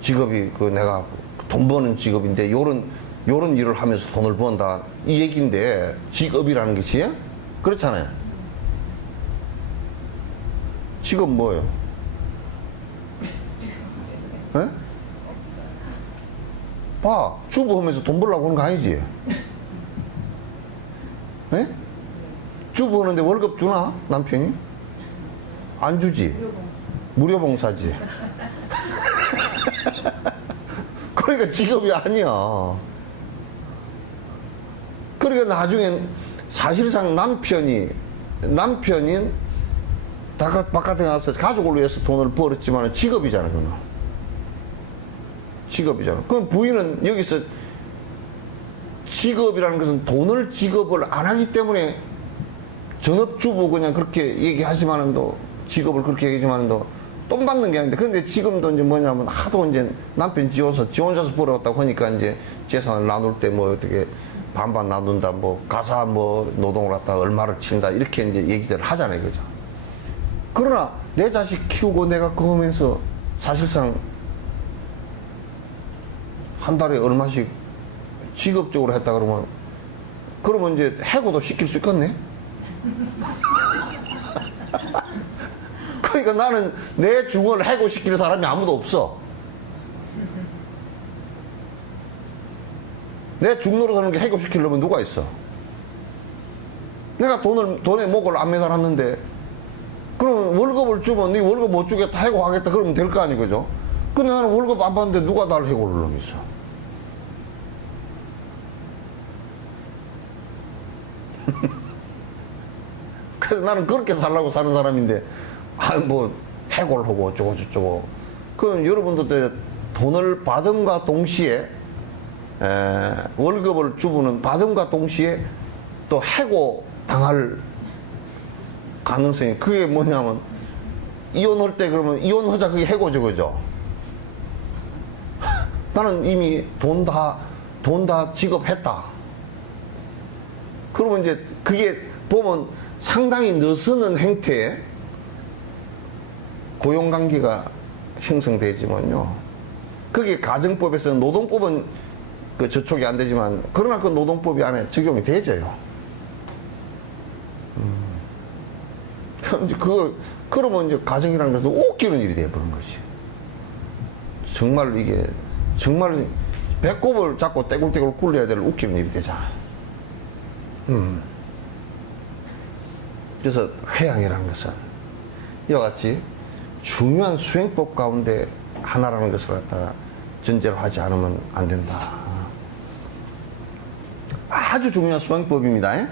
직업이 내가 돈 버는 직업인데 요런 일을 하면서 돈을 번다. 이 얘기인데 직업이라는 것이 그렇잖아요. 직업 뭐예요? 에? 봐, 주부하면서 돈 벌려고 하는 거 아니지? 에? 주부하는데 월급 주나? 남편이? 안 주지? 무료봉사지. 그러니까 직업이 아니야. 그러니까 나중엔 사실상 남편인 바깥에 나와서 가족을 위해서 돈을 벌었지만 직업이잖아, 그건. 직업이잖아. 그럼 부인은 여기서 직업이라는 것은 돈을 직업을 안 하기 때문에 전업주부 그냥 그렇게 얘기하지만은도 직업을 그렇게 얘기하지만은도 돈 받는 게 아닌데, 근데 지금도 이제 뭐냐면 하도 이제 남편 지 혼자서 벌어왔다고 하니까 이제 재산을 나눌 때 어떻게 반반 나눈다, 가사 노동을 갖다가 얼마를 친다, 이렇게 이제 얘기들을 하잖아요, 그죠? 그러나 내 자식 키우고 내가 그거 하면서 사실상 한 달에 얼마씩 직업적으로 했다 그러면 이제 해고도 시킬 수 있겠네? 그러니까 나는 내 중을 해고시키는 사람이 아무도 없어. 내 중노릇 하는 게 해고시키려면 누가 있어? 내가 돈에 목을 안 매달았는데, 그럼 월급을 주면 네 월급 못 주겠다, 해고하겠다, 그러면 될 거 아니, 그죠? 근데 나는 월급 안 받는데 누가 나를 해고를 하겠어? 그래서 나는 그렇게 살라고 사는 사람인데, 해고를 하고 어쩌고저쩌고. 그럼 여러분들도 돈을 받음과 동시에, 월급을 주부는 받음과 동시에 또 해고 당할 가능성이, 그게 뭐냐면, 이혼할 때 그러면 이혼하자, 그게 해고죠, 그죠? 나는 이미 돈 다 지급했다. 그러면 이제 그게 보면 상당히 느슨한 행태의 고용관계가 형성되지만요. 그게 가정법에서는, 노동법은 그 저촉이 안 되지만, 그러나 그 노동법이 안에 적용이 되져요. 그러면 이제 가정이라는 것은 웃기는 일이 되어버린 것이. 정말 이게, 정말 배꼽을 잡고 떼굴떼굴 굴려야 될 웃기는 일이 되잖아. 그래서 회양이라는 것은 이와 같이 중요한 수행법 가운데 하나라는 것을 갖다가 전제로 하지 않으면 안 된다. 아주 중요한 수행법입니다. 예?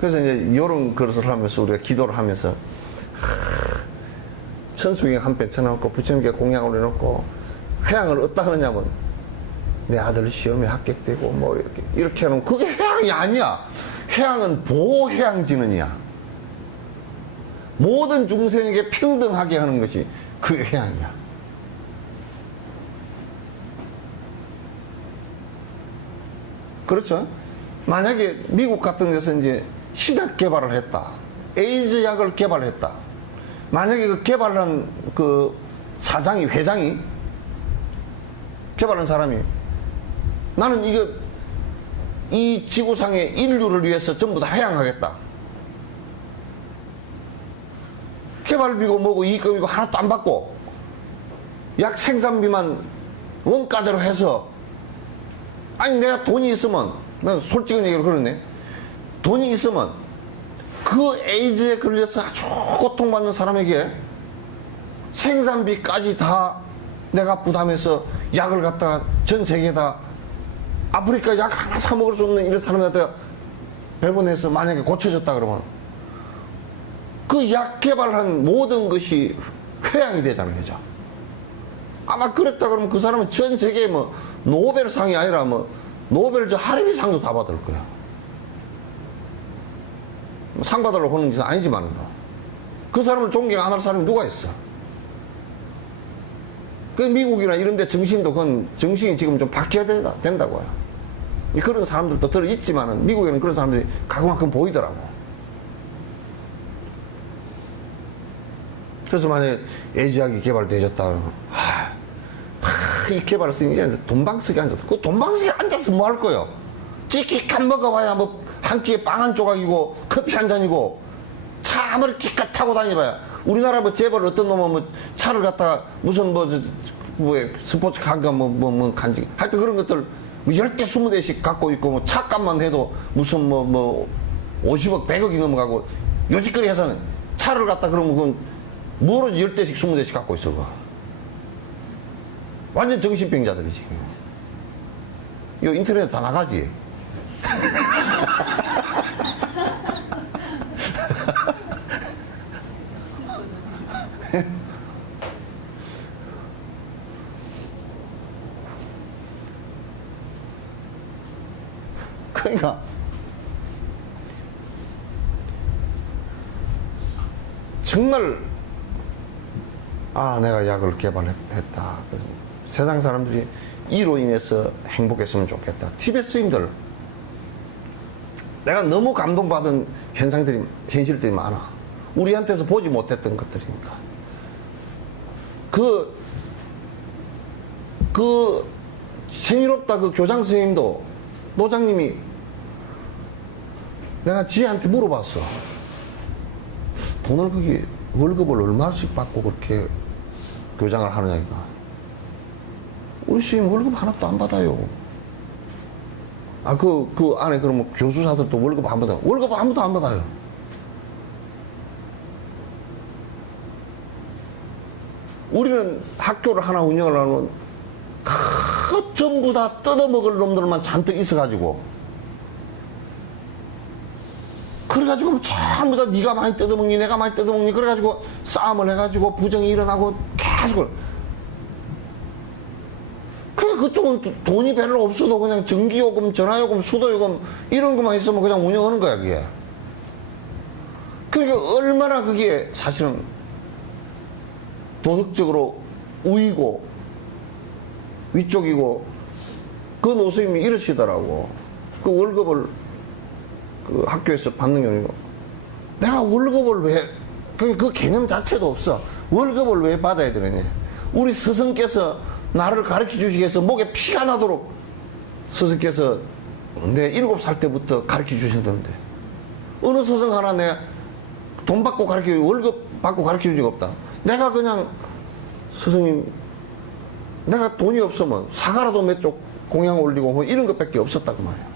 그래서 이제 이런 것을 하면서 우리가 기도를 하면서 천수경 한 편 쳐놓고 부처님께 공양을 해놓고 회양을 어디다 하느냐면 내 아들 시험에 합격되고 뭐 이렇게 하면 그게 회양이 아니야. 회양은 보호회양진언이야. 모든 중생에게 평등하게 하는 것이 그 회양이야. 그렇죠? 만약에 미국 같은 데서 이제 시작 개발을 했다. 에이즈 약을 개발했다. 만약에 그 개발한 그 사장이, 회장이, 개발한 사람이 나는 이거 이 지구상의 인류를 위해서 전부 다 회양하겠다. 개발비고 뭐고 이익금이고 하나도 안 받고 약 생산비만 원가대로 해서 아니 내가 돈이 있으면 난 솔직한 얘기로 그러네. 돈이 있으면 그 에이즈에 걸려서 아주 고통받는 사람에게 생산비까지 다 내가 부담해서 약을 갖다가 전 세계에다 아프리카 약 하나 사 먹을 수 없는 이런 사람한테 배분해서 만약에 고쳐졌다 그러면 그 약 개발한 모든 것이 회양이 되잖아요. 그죠? 아마 그랬다 그러면 그 사람은 전 세계에 뭐 노벨상이 아니라 뭐 노벨 저 하레비상도 다 받을 거야. 상 받으려고 하는 짓은 아니지만 그 사람을 존경 안 할 사람이 누가 있어? 그 미국이나 이런 데 정신도 그건 정신이 지금 좀 바뀌어야 된다고요. 그런 사람들도 들어있지만은 미국에는 그런 사람들이 가끔가끔 보이더라고. 그래서 만약에 에이즈약이 개발되어졌다 그러면 이 개발을 쓰니 이제 돈방석에 앉았다. 그 돈방석에 앉아서 뭐 할 거요? 찌끼깐 먹어봐야 뭐 한 끼에 빵 한 조각이고 커피 한 잔이고 차 아무리 기껏 타고 다녀봐야 우리나라 뭐 재벌 어떤 놈은 뭐 차를 갖다가 무슨 뭐 스포츠 카가 뭐 간지 하여튼 그런 것들 뭐 10대 20대씩 갖고 있고 뭐 차값만 해도 무슨 뭐 50억 100억이 넘어가고 요짓거리 해서는 차를 갖다 그러면 그건 뭐로 10대씩 20대씩 갖고 있어 그거. 완전 정신병자들이지. 이거 인터넷에 다 나가지. 그러니까 정말 내가 약을 개발했다. 세상 사람들이 이로 인해서 행복했으면 좋겠다. 티베트인들 내가 너무 감동받은 현실들이 많아. 우리한테서 보지 못했던 것들이니까. 그 생이롭다 그 교장 선생님도 노장님이 내가 지혜한테 물어봤어. 돈을 거기 월급을 얼마씩 받고 그렇게 교장을 하느냐니까. 우리 선생님 월급 하나도 안 받아요. 그 안에 그러면 교수사들도 월급 안 받아요. 월급 아무도 안 받아요. 우리는 학교를 하나 운영을 하면 전부 다 뜯어먹을 놈들만 잔뜩 있어가지고 그래가지고 전부 다 네가 많이 뜯어먹니 내가 많이 뜯어먹니 그래가지고 싸움을 해가지고 부정이 일어나고 계속 그쪽은 돈이 별로 없어도 그냥 전기요금, 전화요금, 수도요금 이런 것만 있으면 그냥 운영하는 거야 그게. 그러니까 얼마나 그게 사실은 도덕적으로 우위고 위쪽이고 그 노선생님이 이러시더라고. 그 월급을 그 학교에서 받는 게 아니고 내가 월급을 왜 그 개념 자체도 없어. 월급을 왜 받아야 되느냐. 우리 스승께서 나를 가르쳐 주시기 위해서 목에 피가 나도록 스승께서 내 7살 때부터 가르쳐 주셨는데 어느 스승 하나 내 돈 받고 월급 받고 가르쳐 준 적 없다. 내가 그냥 스승님 내가 돈이 없으면 사과라도 몇 쪽 공양 올리고 뭐 이런 것밖에 없었다 그 말이야.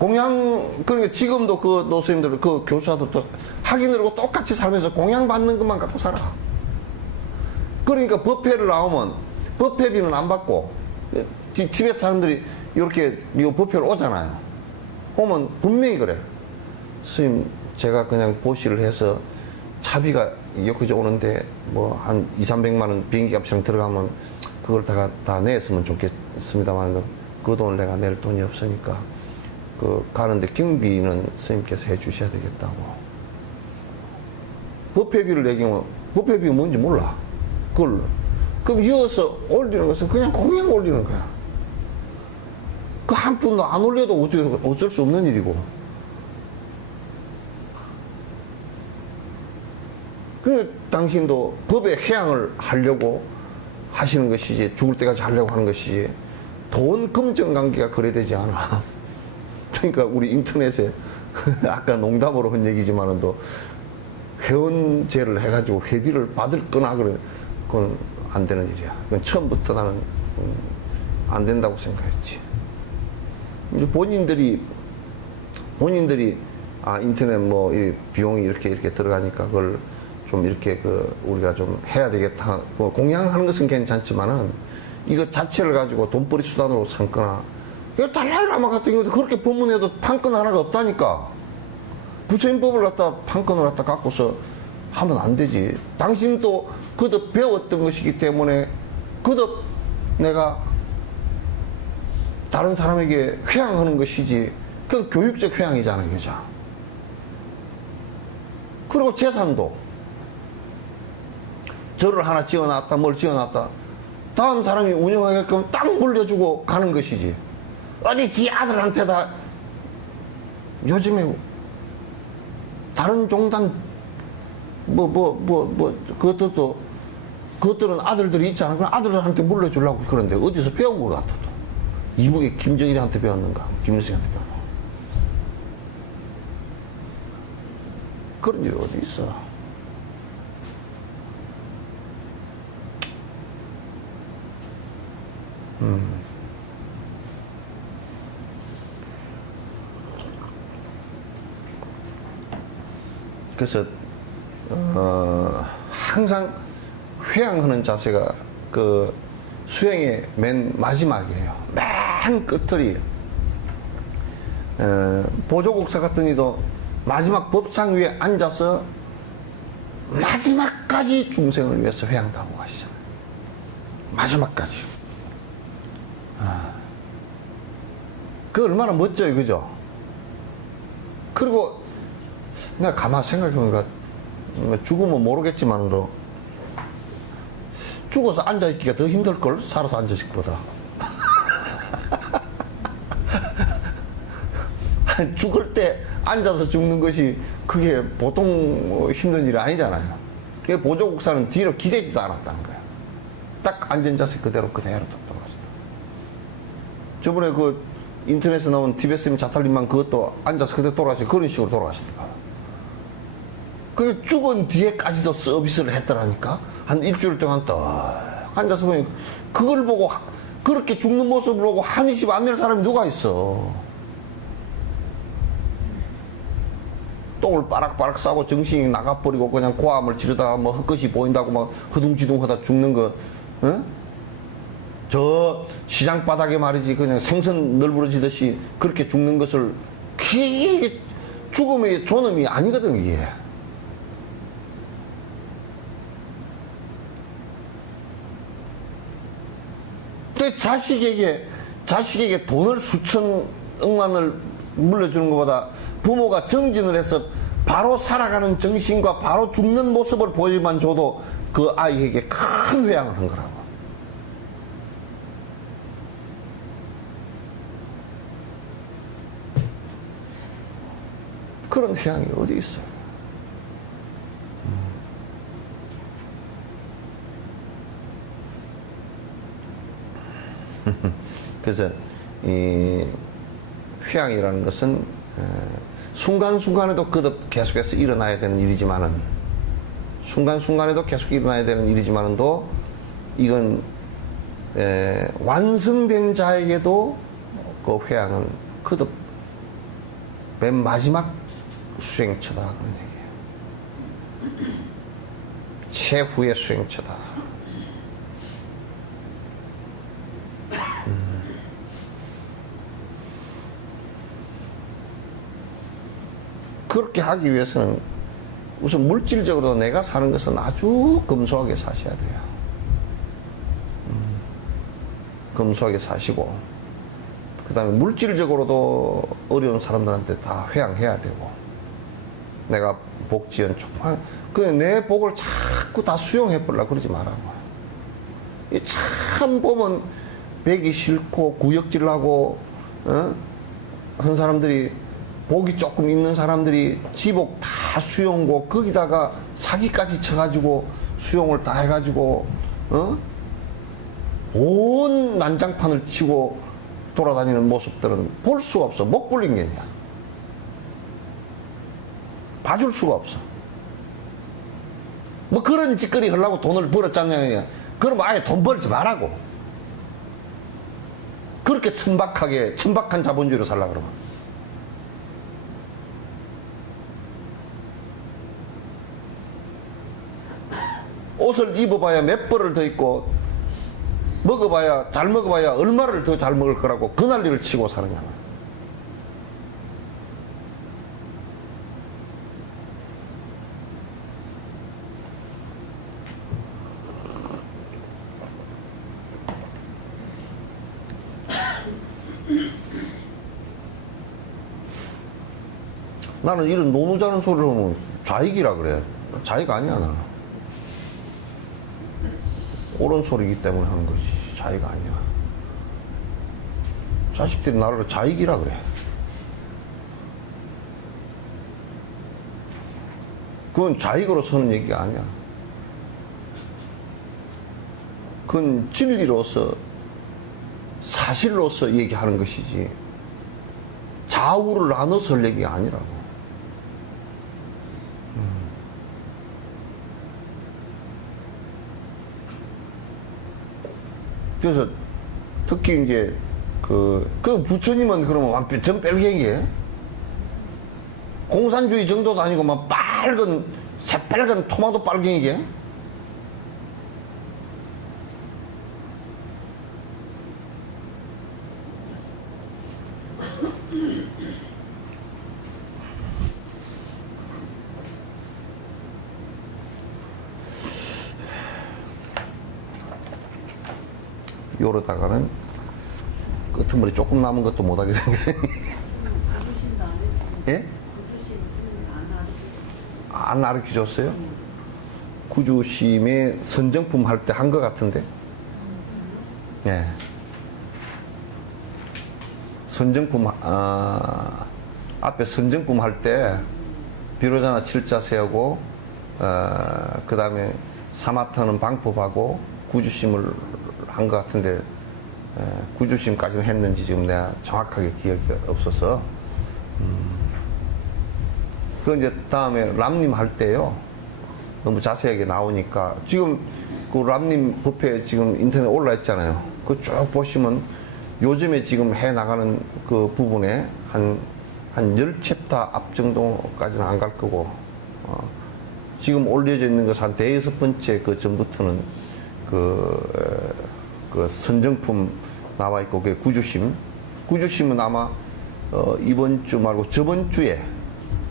공양 그러니까 지금도 그 노스님들 그 교수사들도 학인들하고 똑같이 살면서 공양 받는 것만 갖고 살아. 그러니까 법회를 나오면 법회비는 안 받고 티베트 사람들이 이렇게 법회를 오잖아요. 오면 분명히 그래. 스님 제가 그냥 보시를 해서 차비가 여기까지 오는데 뭐 한 2, 300만 원 비행기 값이랑 들어가면 그걸 다 냈으면 좋겠습니다만 그 돈을 내가 낼 돈이 없으니까 그 가는데 경비는 스님께서 해 주셔야 되겠다고. 법회비를 내기면 법회비가 뭔지 몰라. 그걸 그럼 이어서 올리는 것은 그냥 공양 올리는 거야. 그 한 푼도 안 올려도 어쩔 수 없는 일이고. 그 당신도 법에 회양을 하려고 하시는 것이지, 죽을 때까지 하려고 하는 것이지, 돈 금전 관계가 거래되지 않아. 그러니까 우리 인터넷에 아까 농담으로 한 얘기지만은 회원제를 해가지고 회비를 받을 거나 그건 안 되는 일이야. 그건 처음부터 나는 안 된다고 생각했지. 이제 본인들이 인터넷 뭐 이 비용이 이렇게 들어가니까 그걸 좀 이렇게 우리가 좀 해야 되겠다. 뭐 공양하는 것은 괜찮지만은 이거 자체를 가지고 돈벌이 수단으로 삼거나, 이거 달라이라마 같은 경우도 그렇게 법문해도 판권 하나가 없다니까. 부처인법을 갖다 판권을 갖다 갖고서 하면 안 되지. 당신도 그도 배웠던 것이기 때문에 그도 내가 다른 사람에게 회양하는 것이지, 그건 교육적 회양이잖아요, 그죠? 그리고 재산도 절을 하나 지어놨다, 뭘 지어놨다, 다음 사람이 운영하게끔 딱 물려주고 가는 것이지. 어디 지 아들한테다. 요즘에 다른 종단 그것들은 아들들이 있잖아. 그 아들한테 물려주려고 그런데 어디서 배운 것 같아. 또 이북에 김정일한테 배웠는가, 김일성한테 배웠는가. 그런 일이 어디 있어. 그래서 항상 회양하는 자세가 그 수행의 맨 마지막이에요. 맨 끝들이 보조국사 같은 이도 마지막 법상 위에 앉아서 마지막까지 중생을 위해서 회양하고 가시잖아요. 마지막까지. 그 얼마나 멋져요, 그죠? 그리고 내가 가만 생각해보니까 죽으면 모르겠지만으로 죽어서 앉아있기가 더 힘들걸? 살아서 앉아있기보다. 죽을 때 앉아서 죽는 것이 그게 보통 힘든 일이 아니잖아요. 그 보조국사는 뒤로 기대지도 않았다는 거야. 딱 앉은 자세 그대로 돌아갔어. 저번에 그 인터넷에 나온 티베스님 자탈림만 그것도 앉아서 그대로 돌아가시고 그런 식으로 돌아가시니까. 그 죽은 뒤에까지도 서비스를 했더라니까. 한 일주일 동안 또 앉아서 보니 그걸 보고, 그렇게 죽는 모습을 보고 한이 집 안 낼 사람이 누가 있어. 똥을 빠락빠락 싸고 정신이 나가버리고 그냥 고함을 지르다가 뭐 헛것이 보인다고 막 허둥지둥 하다 죽는 거, 어? 저 시장 바닥에 말이지 그냥 생선 널브러지듯이 그렇게 죽는 것을, 이게 죽음의 존엄이 아니거든, 이게. 그 자식에게 돈을 수천 억만을 물려주는 것보다 부모가 정진을 해서 바로 살아가는 정신과 바로 죽는 모습을 보여만 줘도 그 아이에게 큰 회양을 한 거라고. 그런 회양이 어디 있어요? 그래서 이 회양이라는 것은 순간순간에도 거듭 계속해서 일어나야 되는 일이지만은, 순간순간에도 계속 일어나야 되는 일이지만은도 이건 완성된 자에게도 그 회양은 거듭 맨 마지막 수행처다, 그런 얘기예요. 최후의 수행처다. 그렇게 하기 위해서는 우선 물질적으로 내가 사는 것은 아주 검소하게 사셔야 돼요. 검소하게 사시고, 그 다음에 물질적으로도 어려운 사람들한테 다 회양해야 되고, 내가 복 지은 족한, 내 복을 자꾸 다 수용해버리려고 그러지 말라고. 참 보면 배기 싫고 구역질하고, 한 사람들이, 복이 조금 있는 사람들이 지복 다 수용고, 거기다가 사기까지 쳐가지고, 수용을 다 해가지고, 온 난장판을 치고 돌아다니는 모습들은 볼 수가 없어. 못 굴린 게냐. 봐줄 수가 없어. 뭐 그런 짓거리 하려고 돈을 벌었잖냐. 그럼 아예 돈 벌지 말라고. 그렇게 천박한 자본주의로 살려고 그러면. 옷을 입어봐야 몇 벌을 더 입고, 잘 먹어봐야 얼마를 더 잘 먹을 거라고 그 난리를 치고 사느냐. 나는 이런 노노자는 소리를 하면 좌익이라 그래. 좌익 아니야, 나는. 옳은 소리이기 때문에 하는 것이 좌익 아니야. 자식들이 나를 좌익이라 그래. 그건 좌익으로 서는 얘기가 아니야. 그건 진리로서, 사실로서 얘기하는 것이지, 좌우를 나눠서 할 얘기가 아니라고. 그래서 특히 이제 그 부처님은 그러면 완전 전 빨갱이에요? 공산주의 정도도 아니고 막 새빨간 토마토 빨갱이게? 요러다가는 끄트머리 조금 남은 것도 못하게 생겼어요. 예? 안 가르쳐줬어요? 구주심의 선정품 할 때 한 것 같은데? 예. 선정품, 앞에 선정품 할 때 비로자나 칠자 세우고, 그 다음에 사마터는 방법하고 구주심을 한 것 같은데, 구주심까지는 했는지 지금 내가 정확하게 기억이 없어서. 그 이제 다음에 람님 할 때요, 너무 자세하게 나오니까, 지금 그 람님 법회 지금 인터넷 올라 있잖아요. 그 쭉 보시면 요즘에 지금 해 나가는 그 부분에 한 10챕터 앞 정도까지는 안 갈 거고, 지금 올려져 있는 것은 한 대여섯 번째 그 전부터는 그 선정품 나와 있고, 그게 구주심. 구주심은 아마, 이번 주 말고 저번 주에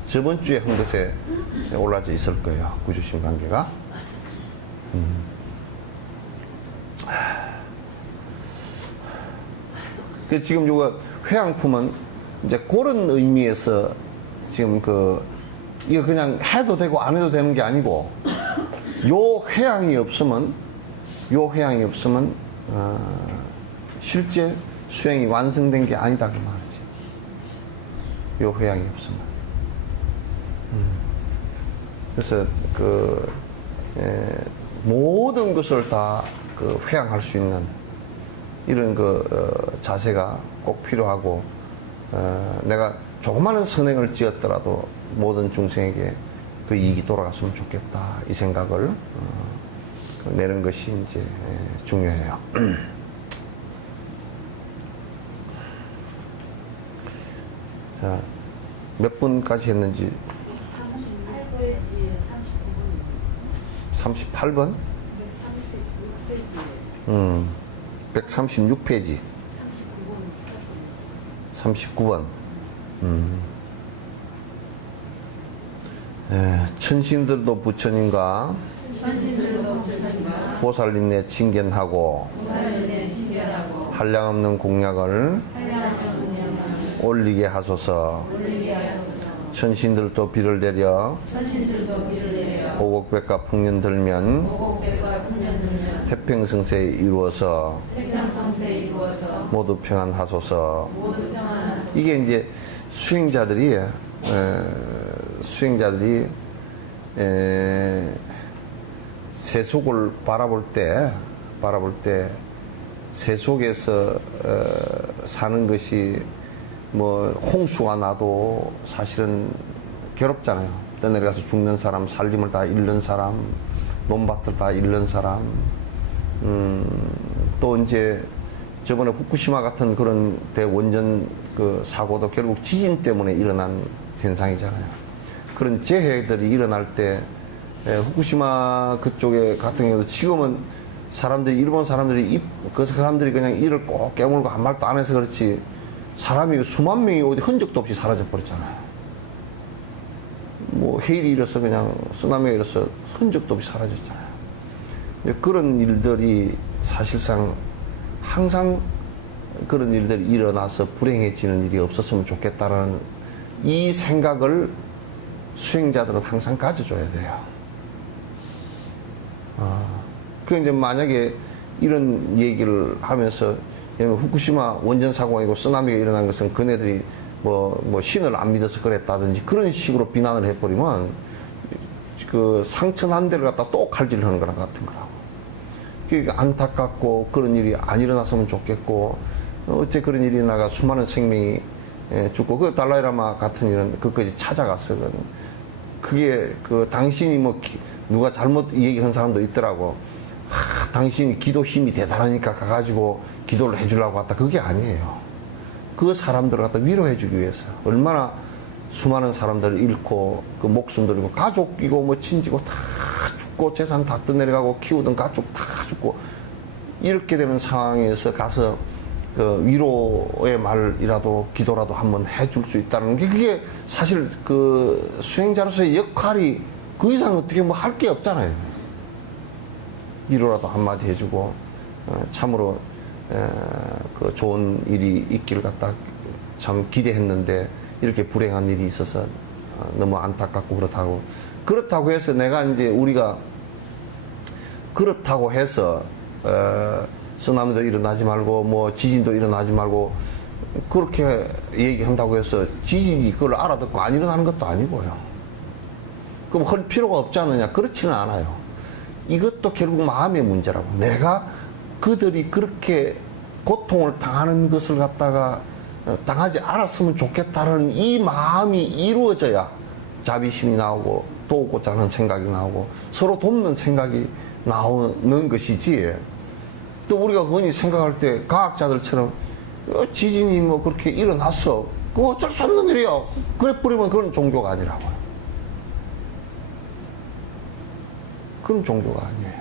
한 것에 올라져 있을 거예요. 구주심 관계가. 지금 요거 회양품은 이제 그런 의미에서 지금 이거 그냥 해도 되고 안 해도 되는 게 아니고, 요 회양이 없으면 실제 수행이 완성된 게 아니다 그 말이지. 요 회양이 없으면. 그래서 모든 것을 다 회양할 수 있는 이런 자세가 꼭 필요하고, 내가 조그마한 선행을 지었더라도 모든 중생에게 그 이익이 돌아갔으면 좋겠다, 이 생각을 내는 것이 이제 중요해요. 자, 몇 분까지 했는지. 38번? 136페이지. 39번. 천신들도 부처님과 보살님네 칭견하고 한량없는 공약을 올리게 하소서. 천신들도 비를 내려 오곡백과 풍년 들면 태평성세 이루어서 모두 평안하소서. 이게 이제 수행자들이 세속을 바라볼 때 세속에서 사는 것이 뭐 홍수가 나도 사실은 괴롭잖아요. 떠내려 가서 죽는 사람, 살림을 다 잃는 사람, 논밭을 다 잃는 사람, 또 이제 저번에 후쿠시마 같은 그런 대원전 그 사고도 결국 지진 때문에 일어난 현상이잖아요. 그런 재해들이 일어날 때 후쿠시마 그쪽에 같은 경우도 지금은 사람들이 일본 사람들이 그 사람들이 그냥 이를 꼭 깨물고 한 말도 안 해서 그렇지 사람이 수만 명이 어디 흔적도 없이 사라져 버렸잖아요. 뭐 해일이 일어서 그냥 쓰나미가 일어서 흔적도 없이 사라졌잖아요. 그런 일들이 사실상 항상 그런 일들이 일어나서 불행해지는 일이 없었으면 좋겠다라는 이 생각을 수행자들은 항상 가져줘야 돼요. 그 이제 만약에 이런 얘기를 하면서 후쿠시마 원전 사고가 아니고 쓰나미가 일어난 것은 그네들이 뭐 신을 안 믿어서 그랬다든지 그런 식으로 비난을 해버리면 그 상처 한 대를 갖다 또 칼질하는 거랑 같은 거라고. 그러니까 안타깝고 그런 일이 안 일어났으면 좋겠고 어째 그런 일이 나가 수많은 생명이 죽고 그 달라이라마 같은 일은 그까지 찾아갔어. 그게 그 당신이 뭐 누가 잘못 얘기한 사람도 있더라고. 당신이 기도 힘이 대단하니까 가가지고 기도를 해주려고 왔다. 그게 아니에요. 그 사람들을 갖다 위로해주기 위해서 얼마나 수많은 사람들을 잃고 그 목숨 들이고 가족이고 뭐 친지고 다 죽고 재산 다 떠내려가고 키우던 가족 다 죽고 이렇게 되는 상황에서 가서 그 위로의 말이라도 기도라도 한번 해줄 수 있다는 게 그게 사실 그 수행자로서의 역할이 그 이상 어떻게 뭐 할 게 없잖아요. 위로라도 한마디 해주고 참으로 그 좋은 일이 있기를 갖다 참 기대했는데 이렇게 불행한 일이 있어서 너무 안타깝고 그렇다고 해서 내가 이제 우리가 그렇다고 해서 쓰나미도 일어나지 말고 뭐 지진도 일어나지 말고 그렇게 얘기한다고 해서 지진이 그걸 알아듣고 안 일어나는 것도 아니고요. 그럼 할 필요가 없지 않느냐? 그렇지는 않아요. 이것도 결국 마음의 문제라고. 내가 그들이 그렇게 고통을 당하는 것을 갖다가 당하지 않았으면 좋겠다는 이 마음이 이루어져야 자비심이 나오고 도우고자 하는 생각이 나오고 서로 돕는 생각이 나오는 것이지. 또 우리가 흔히 생각할 때 과학자들처럼 지진이 뭐 그렇게 일어났어. 그거 어쩔 수 없는 일이야. 그래 버리면 그건 종교가 아니라고요. 그런 종교가 아니에요.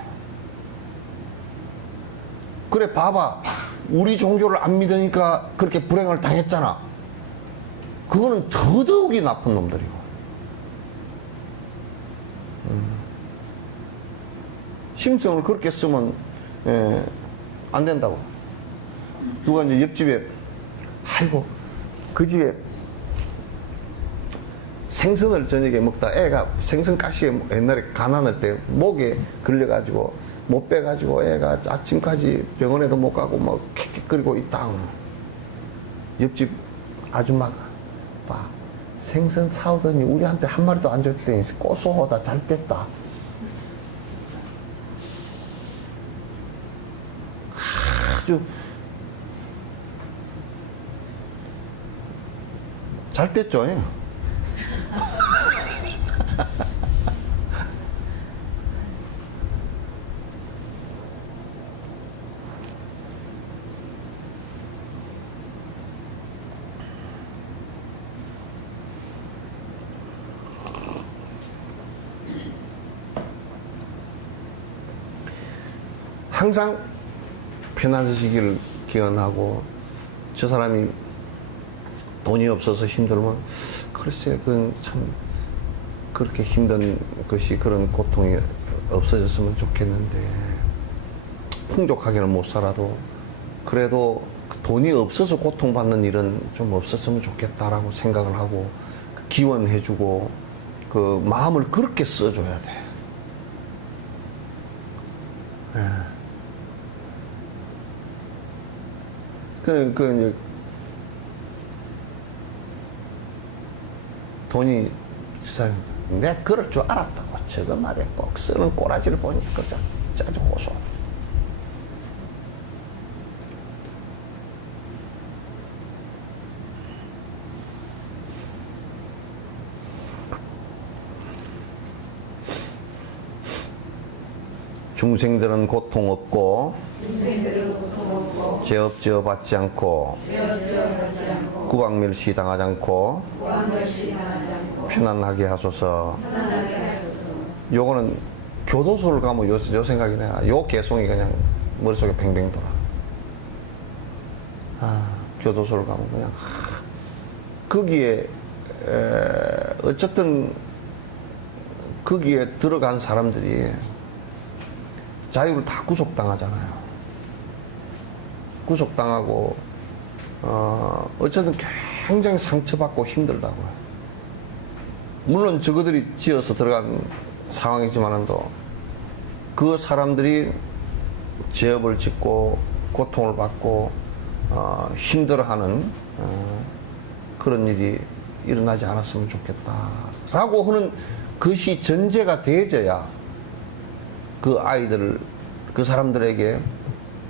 그래 봐봐. 우리 종교를 안 믿으니까 그렇게 불행을 당했잖아. 그거는 더더욱이 나쁜 놈들이고. 심성을 그렇게 쓰면 안 된다고. 누가 이제 옆집에 아이고 그 집에 생선을 저녁에 먹다 애가 생선가시에 옛날에 가난할 때 목에 걸려가지고 못 빼가지고 애가 아침까지 병원에도 못 가고 막 킥킥거리고 있다. 옆집 아줌마가 봐 생선 사오더니 우리한테 한 마리도 안 줬더니 고소하다 잘 뺐다. 아주 잘 뺐죠. 항상 편안하시기를 기원하고 저 사람이 돈이 없어서 힘들면 글쎄 그건 참 그렇게 힘든 것이 그런 고통이 없어졌으면 좋겠는데 풍족하게는 못 살아도 그래도 돈이 없어서 고통받는 일은 좀 없었으면 좋겠다라고 생각을 하고 기원해주고 그 마음을 그렇게 써줘야 돼. 예. 이제 돈이 내 그럴 줄 알았다고 저거 말에 꼭 쓰는 꼬라지를 보니까 아주 고소. 중생들은 고통 없고 죄업 지어 받지 않고 구강멸시 당하지 않고 편안하게 하소서. 요거는 교도소를 가면 요 생각이 나요. 요 개송이 그냥 머릿속에 뱅뱅 돌아. 교도소를 가면 그냥 거기에 어쨌든 거기에 들어간 사람들이 자유를 다 구속당하잖아요. 구속당하고 어쨌든 굉장히 상처받고 힘들다고요. 물론 저거들이 지어서 들어간 상황이지만도 그 사람들이 죄업을 짓고 고통을 받고 힘들어하는 그런 일이 일어나지 않았으면 좋겠다라고 하는 것이 전제가 되어져야 그 아이들, 그 사람들에게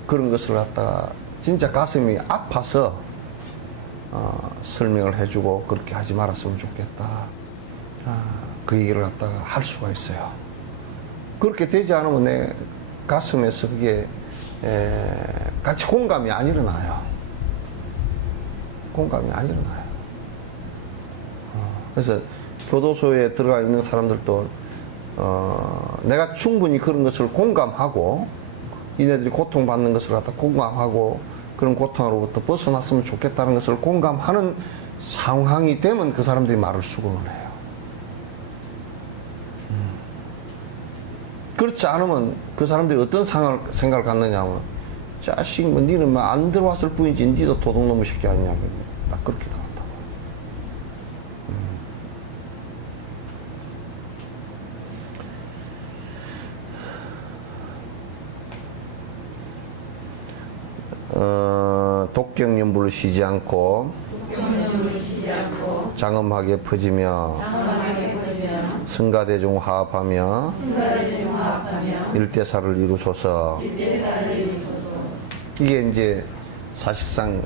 그런 것을 갖다가 진짜 가슴이 아파서 설명을 해주고 그렇게 하지 말았으면 좋겠다. 그 얘기를 갖다가 할 수가 있어요. 그렇게 되지 않으면 내 가슴에서 그게 같이 공감이 안 일어나요. 공감이 안 일어나요. 그래서 교도소에 들어가 있는 사람들도 내가 충분히 그런 것을 공감하고 이네들이 고통받는 것을 갖다 공감하고 그런 고통으로부터 벗어났으면 좋겠다는 것을 공감하는 상황이 되면 그 사람들이 말을 수긍을 해요. 그렇지 않으면 그 사람들이 어떤 생각을 갖느냐 하면 자식 뭐 니는 뭐 안 들어왔을 뿐이지 니도 도둑놈의 새끼 아니냐 딱 그렇게 나왔다고. 독경연불을 쉬지 않고 장엄하게 퍼지며 성가대중 화합하며 일대사를 이루소서. 이게 이제 사실상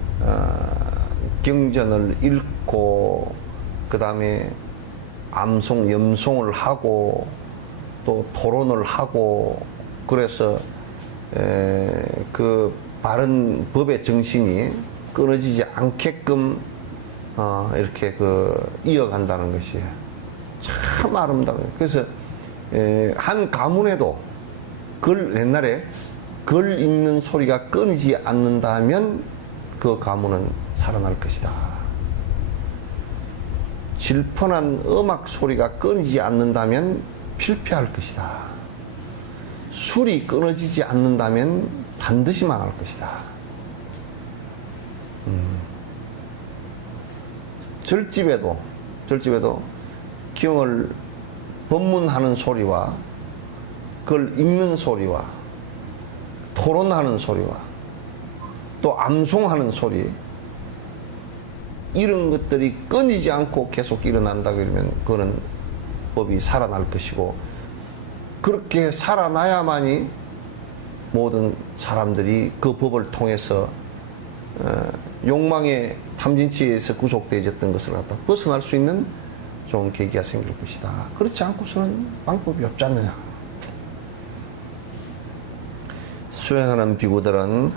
경전을 읽고 그 다음에 암송, 염송을 하고 또 토론을 하고 그래서 그 바른 법의 정신이 끊어지지 않게끔 이렇게 이어간다는 것이 참 아름다워요. 그래서 한 가문에도 옛날에 글 읽는 소리가 끊이지 않는다면 그 가문은 살아날 것이다. 질펀한 음악 소리가 끊이지 않는다면 필패할 것이다. 술이 끊어지지 않는다면 반드시 망할 것이다. 절집에도 경을 법문하는 소리와 그걸 읽는 소리와 토론하는 소리와 또 암송하는 소리 이런 것들이 끊이지 않고 계속 일어난다 그러면 그거는 법이 살아날 것이고 그렇게 살아나야만이 모든 사람들이 그 법을 통해서 욕망의 탐진치에서 구속되어졌던 것을 갖다 벗어날 수 있는 좋은 계기가 생길 것이다. 그렇지 않고서는 방법이 없지 않느냐. 수행하는 비구들은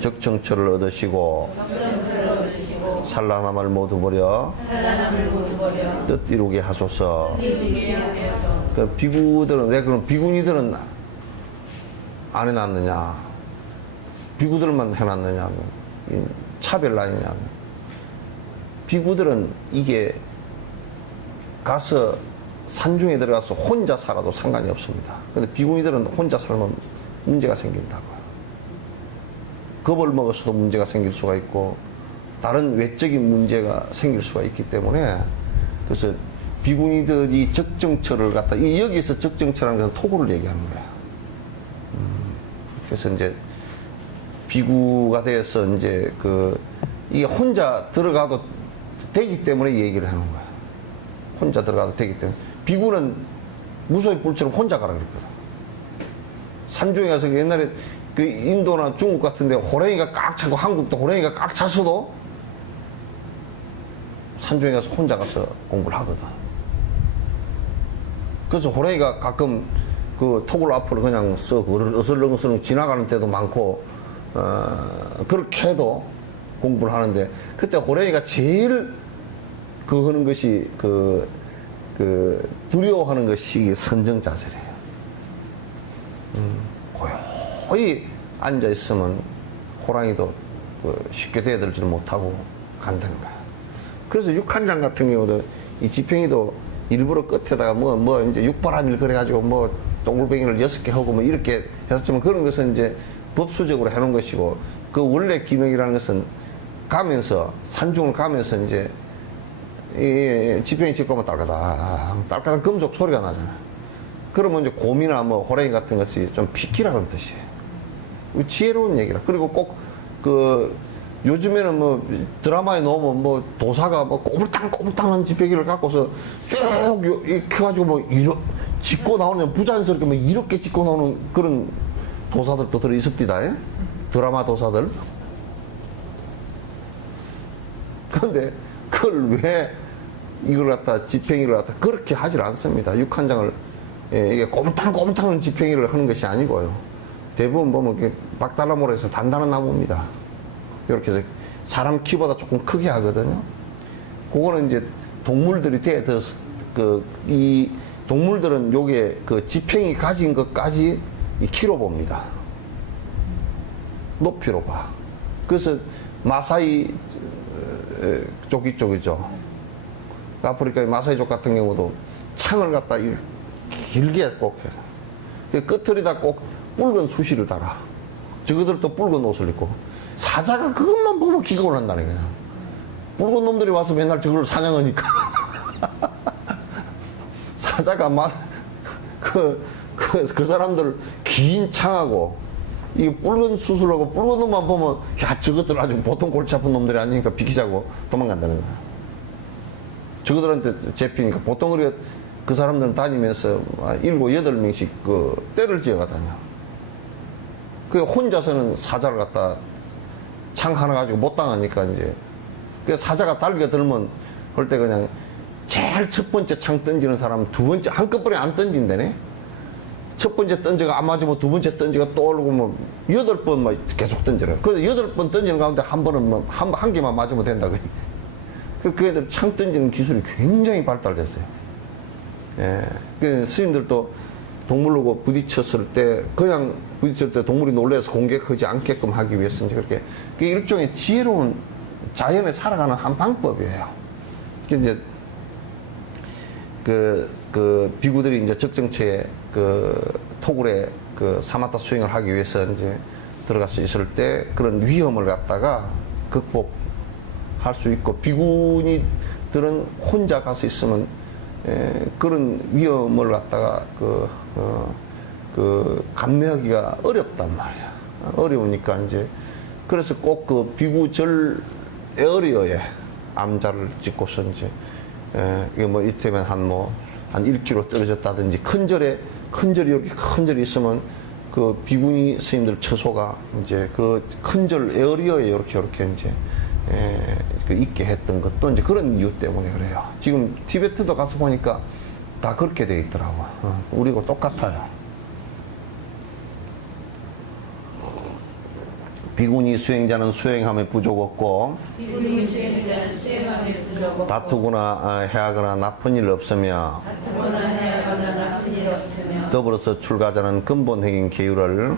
적정처를 얻으시고 산란함을 모두 버려 뜻 이루게 하소서. 그 비구들은 왜 그런 비구니들은 안 해놨느냐? 비구들만 해놨느냐? 차별 아니냐? 비구들은 이게 가서 산중에 들어가서 혼자 살아도 상관이 없습니다. 근데 비구니들은 혼자 살면 문제가 생긴다고요. 겁을 먹었어도 문제가 생길 수가 있고 다른 외적인 문제가 생길 수가 있기 때문에 그래서 비구니들이 적정처를 갖다 여기서 적정처라는 것은 토구를 얘기하는 거야. 그래서 이제 비구가 돼서 이제 이게 혼자 들어가도 되기 때문에 얘기를 하는 거야. 혼자 들어가도 되기 때문에. 비구는 무소의 뿔처럼 혼자 가라 그랬거든. 산중에 가서 옛날에 그 인도나 중국 같은데 호랭이가 꽉 차고 한국도 호랭이가 꽉 찼어도 산중에 가서 혼자 가서 공부를 하거든. 그래서 호랭이가 가끔 그 토굴 앞으로 그냥 썩 어슬렁어슬렁 지나가는 때도 많고, 그렇게 해도 공부를 하는데, 그때 호랭이가 제일 하는 것이 두려워하는 것이 선정자세래요. 고요히 앉아있으면 호랑이도 쉽게 대들지를 못하고 간다는 거야. 그래서 육한장 같은 경우도 이 지팽이도 일부러 끝에다가 이제 육바람일 그래가지고 동글뱅이를 6개 하고 이렇게 했었지만 그런 것은 이제 법수적으로 해놓은 것이고 그 원래 기능이라는 것은 가면서 산중을 가면서 이제 지팽이 짚고 하면 딸까당 금속 소리가 나잖아. 그러면 이제 곰이나 호랑이 같은 것이 좀 피키라 그런 뜻이에요. 지혜로운 얘기라. 그리고 꼭 요즘에는 드라마에 나오면 도사가 꼬불땅꼬불땅한 지팽이를 갖고서 쭉 이렇게 해가지고 짚고 나오는 부자연스럽게 이렇게 짚고 나오는 그런 도사들도 들어 있습니다. 드라마 도사들. 그런데 그걸 왜 이걸 갖다 지팽이를 갖다 그렇게 하질 않습니다. 육한장을 이게 꼬불탕꼬불탕한 지팽이를 하는 것이 아니고요. 대부분 보면 이렇게 박달나무로 해서 단단한 나무입니다. 이렇게 해서 사람 키보다 조금 크게 하거든요. 그거는 이제 동물들이 대해서 이 동물들은 요게 지팽이 가진 것까지 이 키로 봅니다. 높이로 봐. 그래서 마사이 쪽이죠. 아프리카의 마사이족 같은 경우도 창을 갖다 길게 꼭 해서 끝털에다 꼭 붉은 수시를 달아. 저거들도 붉은 옷을 입고 사자가 그것만 보면 기겁을 한다는 거야. 붉은 놈들이 와서 맨날 저걸 사냥하니까 사자가 그 사람들 긴 창하고 이 붉은 수술하고 붉은 놈만 보면 야 저것들 아주 보통 골치 아픈 놈들이 아니니까 비키자고 도망간다는 거야. 저거들한테 잡히니까 보통 우리가 그 사람들은 다니면서 7, 8명씩 떼를 지어가 다녀. 그 혼자서는 사자를 갖다 창 하나 가지고 못 당하니까 이제 그 사자가 달겨 들면 그럴 때 그냥 제일 첫 번째 창 던지는 사람 두 번째 한꺼번에 안 던진다네. 첫 번째 던져가 안 맞으면 두 번째 던져가 또 오르고 8번 계속 던져라. 그래서 8번 던지는 가운데 한 번은 한 개만 맞으면 된다. 그 애들 창 던지는 기술이 굉장히 발달됐어요. 예. 그 스님들도 동물하고 부딪혔을 때 동물이 놀라서 공격하지 않게끔 하기 위해서 이제 그렇게 그게 일종의 지혜로운 자연에 살아가는 한 방법이에요. 이제 비구들이 이제 적정체에 토굴에 사마타 수행을 하기 위해서 이제 들어가서 있을 때 그런 위험을 갖다가 극복할 수 있고 비구니들은 혼자 가서 있으면 그런 위험을 갖다가 감내하기가 어렵단 말이야. 어려우니까 이제 그래서 꼭 비구절 에어리어에 암자를 짓고서 이제 이게 이때면 한 1km 떨어졌다든지 큰 절이 이렇게 큰 절이 있으면 그 비구니 스님들 처소가 이제 그 큰 절 에어리어에 이렇게 이제 있게 했던 것도 이제 그런 이유 때문에 그래요. 지금 티베트도 가서 보니까 다 그렇게 돼 있더라고. 우리하고 똑같아요. 비구니 수행자는 수행함에 부족 없고 다투거나 해하거나 나쁜 일 없으며 더불어서 출가자는 근본 행인 계율을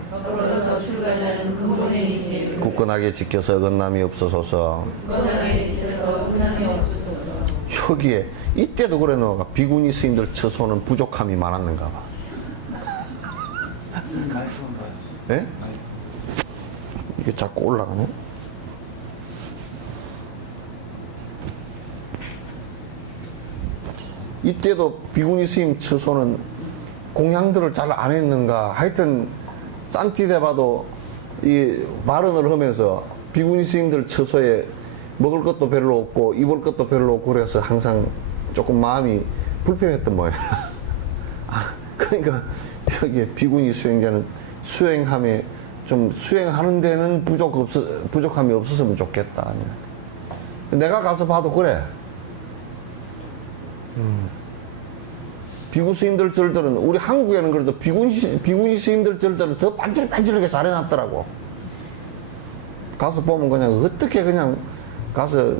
굳건하게 지켜서 어긋남이 없어서서 여기에 이때도 그래 너가 비구니 스님들 처소는 부족함이 많았는가 봐. 예? 이게 자꾸 올라가네. 이때도 비구니 스님 처소는 공양들을 잘 안 했는가. 하여튼 산티데바도 이 발언을 하면서 비구니 스님들 처소에 먹을 것도 별로 없고 입을 것도 별로 없고 그래서 항상 조금 마음이 불편했던 모양이야. 아, 그러니까 여기 비구니 수행자는 수행함에 좀 수행하는 데는 부족함이 없었으면 좋겠다. 내가 가서 봐도 그래. 비구 스님들 절들은 우리 한국에는 그래도 비구니 스님들 절들은 더 반질반질하게 잘 해놨더라고. 가서 보면 그냥 어떻게 그냥 가서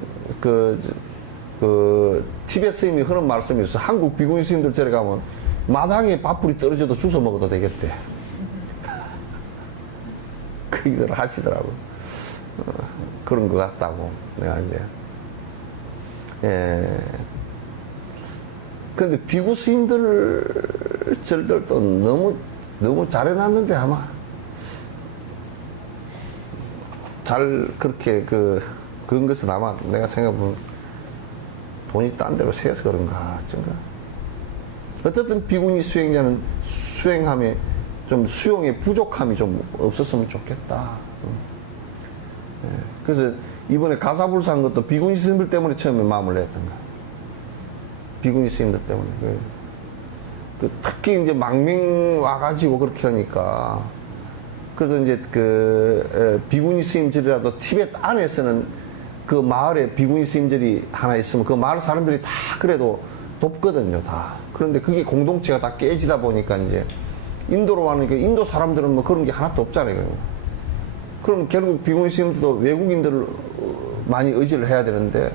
티베트 스님이 하는 말씀이 있어. 한국 비구니 스님들 절에 가면 마당에 밥풀이 떨어져도 주워 먹어도 되겠대. 그 얘기를 하시더라고. 그런 것 같다고. 내가 이제. 예. 근데 비구 스님들 절들도 너무 잘해놨는데 아마 잘 그렇게 그런 것은 아마 내가 생각해보면 돈이 딴 데로 새서 그런가 어쩐가. 어쨌든 비구니 수행자는 수행함에 좀 수용의 부족함이 좀 없었으면 좋겠다. 그래서 이번에 가사불사한 것도 비구니 스님들 때문에 처음에 마음을 냈던가. 비구니 스님들 때문에. 특히 이제 망명 와가지고 그렇게 하니까. 그래도 이제 비구니 스님들이라도 티베트 안에서는 그 마을에 비구니 스님들이 하나 있으면 그 마을 사람들이 다 그래도 돕거든요, 다. 그런데 그게 공동체가 다 깨지다 보니까 이제 인도로 와니까 인도 사람들은 뭐 그런 게 하나도 없잖아요. 그럼 결국 비구니 스님들도 외국인들을 많이 의지를 해야 되는데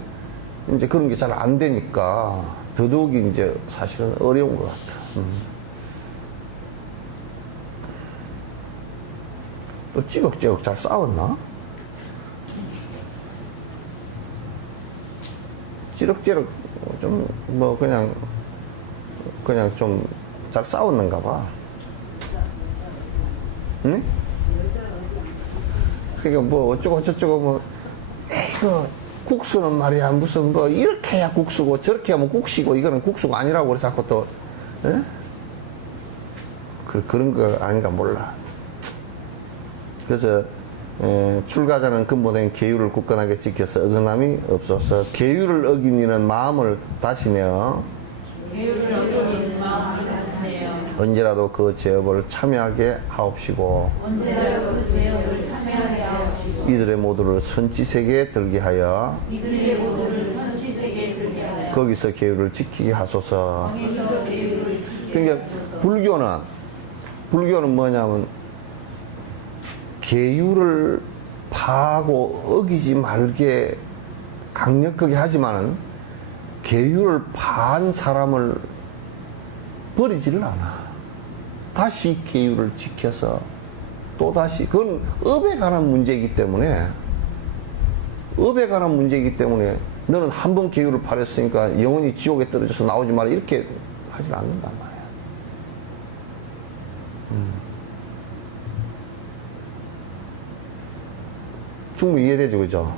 이제 그런 게 잘 안 되니까 더더욱이 이제 사실은 어려운 것 같아. 또 찌걱찌걱 잘 싸웠나? 찌럭찌럭 좀 뭐 그냥 좀 잘 싸웠는가 봐. 응? 그러니까 뭐 어쩌고 저쩌고 뭐 에이그 국수는 말이야 무슨 뭐 이렇게 해야 국수고 저렇게 하면 국시고 이거는 국수가 아니라고 그래 자꾸 또 에? 그런 거 아닌가 몰라. 그래서 출가자는 근본된 계율을 굳건하게 지켜서 어긋남이 없어서 계율을 어기는 마음을 다시내어 언제라도 그 제업을 참여하게 하옵시고 이들의 모두를 선지세계에 들게 하여 거기서 계율을 지키게 하소서. 그러니까 불교는 뭐냐면 계율을 파하고 어기지 말게 강력하게 하지만은 계율을 파한 사람을 버리지를 않아. 다시 계율을 지켜서 또다시 그건 업에 관한 문제이기 때문에 너는 한 번 계율을 파렸으니까 영원히 지옥에 떨어져서 나오지 마라 이렇게 하질 않는단 말이야. 충분히 이해되죠, 그죠?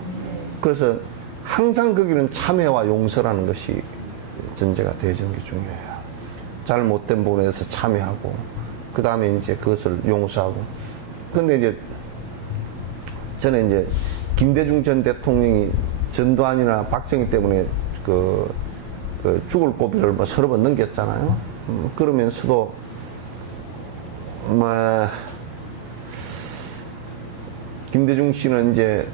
그래서 항상 거기는 참회와 용서라는 것이 전제가 되어지는 게 중요해요. 잘못된 부분에서 참회하고, 그 다음에 이제 그것을 용서하고. 근데 이제, 저는 이제, 김대중 전 대통령이 전두환이나 박정희 때문에 죽을 고비를 뭐 서너 번 넘겼잖아요. 그러면서도, 김대중 씨는 이제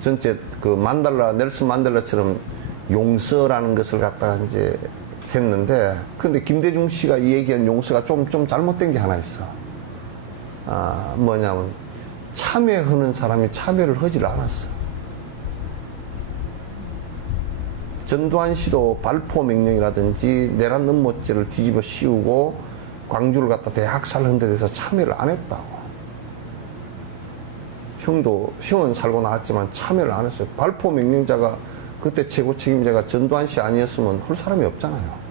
전체 넬슨 만델라처럼 용서라는 것을 갖다가 이제 했는데, 근데 김대중 씨가 얘기한 용서가 좀 잘못된 게 하나 있어. 뭐냐면, 참회하는 사람이 참회를 하지를 않았어. 전두환 씨도 발포 명령이라든지 내란 음모죄를 뒤집어 씌우고 광주를 갖다 대학살한 데 대해서 참회를 안 했다고. 형은 살고 나왔지만 참여를 안 했어요. 발포 명령자가 그때 최고 책임자가 전두환 씨 아니었으면 할 사람이 없잖아요.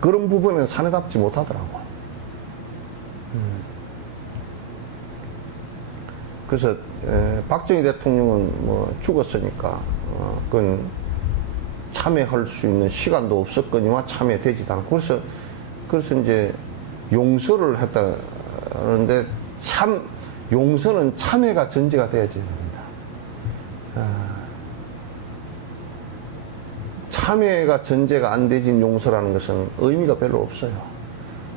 그런 부분은 사내답지 못하더라고. 그래서 박정희 대통령은 뭐 죽었으니까 그건 참여할 수 있는 시간도 없었거니와 참여되지도 않고 그래서 이제 용서를 했다는데 용서는 참여가 전제가 되어야 됩니다. 참여가 전제가 안 되진 용서라는 것은 의미가 별로 없어요.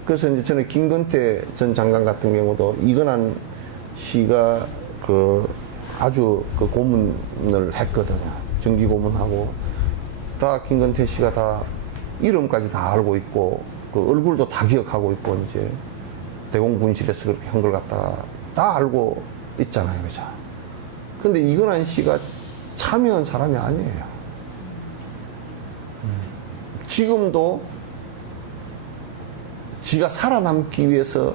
그래서 이제 저는 김건태 전 장관 같은 경우도 이건한 씨가 아주 고문을 했거든요. 정기 고문하고 다 김건태 씨가 다 이름까지 다 알고 있고 그 얼굴도 다 기억하고 있고 이제 대공분실에서 그렇게 한 걸 갖다가 다 알고 있잖아요, 그죠? 근데 이건한 씨가 참여한 사람이 아니에요. 지금도 지가 살아남기 위해서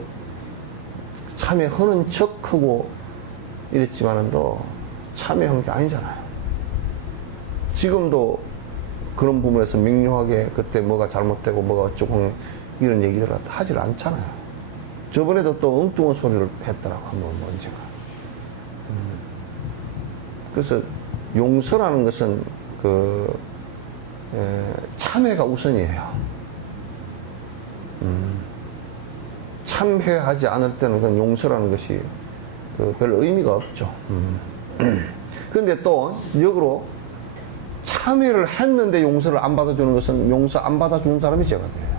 참여하는 척하고 이랬지만은도 참여한 게 아니잖아요. 지금도 그런 부분에서 명료하게 그때 뭐가 잘못되고 뭐가 어쩌고 이런 얘기들을 하질 않잖아요. 저번에도 또 엉뚱한 소리를 했더라고, 한번 언제가. 그래서 용서라는 것은 참회가 우선이에요. 참회하지 않을 때는 그 용서라는 것이 별 의미가 없죠. 그런데 또 역으로 참회를 했는데 용서를 안 받아주는 것은 용서 안 받아주는 사람이 죄가 돼요.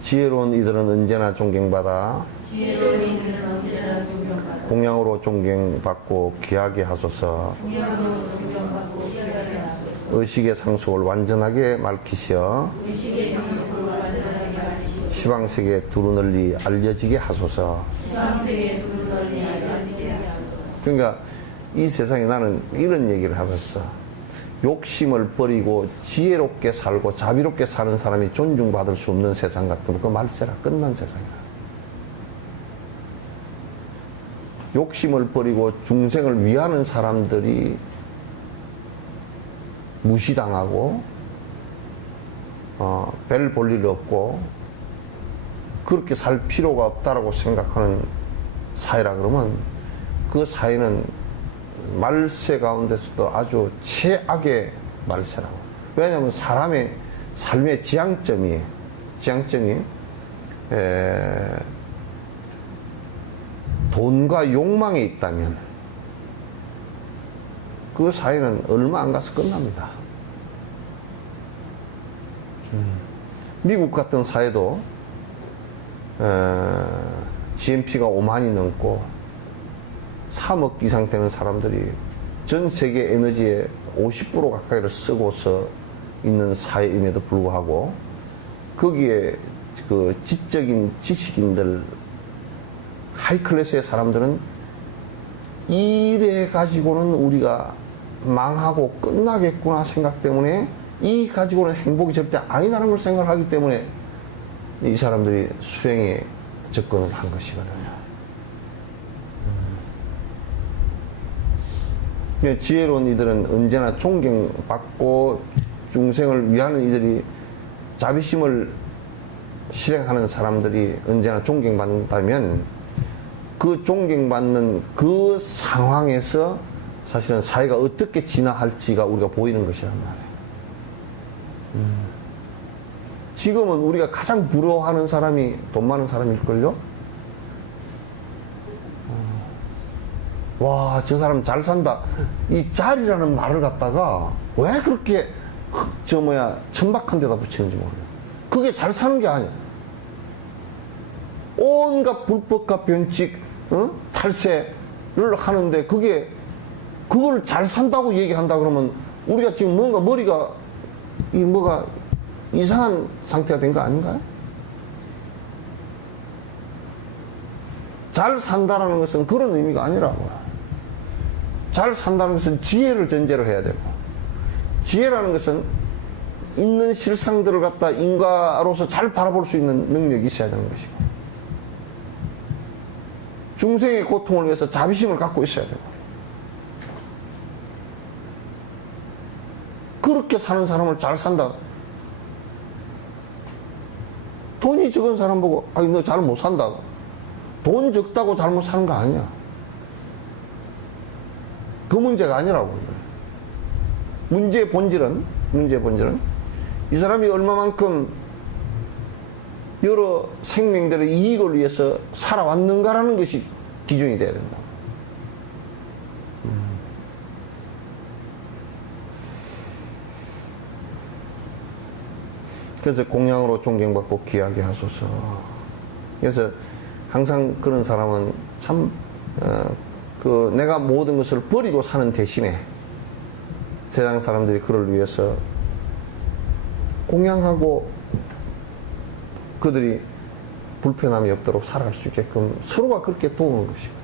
지혜로운 이들은 언제나 존경받아 공양으로 존경받고 귀하게 하소서. 의식의 상속을 완전하게 밝히시어 시방세계에 두루 널리 알려지게 하소서. 그러니까 이 세상에 나는 이런 얘기를 해봤어. 욕심을 버리고 지혜롭게 살고 자비롭게 사는 사람이 존중받을 수 없는 세상 같으면 그 말세라, 끝난 세상이야. 욕심을 버리고 중생을 위하는 사람들이 무시당하고 별 볼 일 없고 그렇게 살 필요가 없다라고 생각하는 사회라 그러면 그 사회는 말세 가운데서도 아주 최악의 말세라고. 왜냐하면 사람의 삶의 지향점이 돈과 욕망에 있다면 그 사회는 얼마 안 가서 끝납니다. 미국 같은 사회도 GNP가 5만이 넘고 3억 이상 되는 사람들이 전 세계 에너지의 50% 가까이를 쓰고서 있는 사회임에도 불구하고 거기에 그 지적인 지식인들 하이클래스의 사람들은 이래 가지고는 우리가 망하고 끝나겠구나 생각 때문에 이 가지고는 행복이 절대 아니라는 걸 생각하기 때문에 이 사람들이 수행에 접근을 한 것이거든요. 지혜로운 이들은 언제나 존경받고 중생을 위하는 이들이 자비심을 실행하는 사람들이 언제나 존경받는다면 그 존경받는 그 상황에서 사실은 사회가 어떻게 진화할지가 우리가 보이는 것이란 말이에요. 지금은 우리가 가장 부러워하는 사람이 돈 많은 사람일걸요? 와, 저 사람 잘 산다. 이 잘이라는 말을 갖다가 왜 그렇게 천박한 데다 붙이는지 모르겠어요. 그게 잘 사는 게 아니야. 온갖 불법과 변칙, 탈세를 하는데 그걸 잘 산다고 얘기한다 그러면 우리가 지금 뭔가 머리가 뭐가 이상한 상태가 된 거 아닌가요? 잘 산다는 것은 그런 의미가 아니라고요. 잘 산다는 것은 지혜를 전제로 해야 되고 지혜라는 것은 있는 실상들을 갖다 인과로서 잘 바라볼 수 있는 능력이 있어야 되는 것이고, 중생의 고통을 위해서 자비심을 갖고 있어야 되고, 그렇게 사는 사람을 잘 산다. 돈이 적은 사람 보고 아니 너 잘 못 산다. 돈 적다고 잘못 사는 거 아니야. 그 문제가 아니라고. 문제의 본질은 이 사람이 얼마만큼 여러 생명들의 이익을 위해서 살아왔는가라는 것이 기준이 돼야 된다. 그래서 공양으로 존경받고 귀하게 하소서. 그래서 항상 그런 사람은 참 내가 모든 것을 버리고 사는 대신에 세상 사람들이 그를 위해서 공양하고 그들이 불편함이 없도록 살아갈 수 있게끔 서로가 그렇게 도우는 것이거든.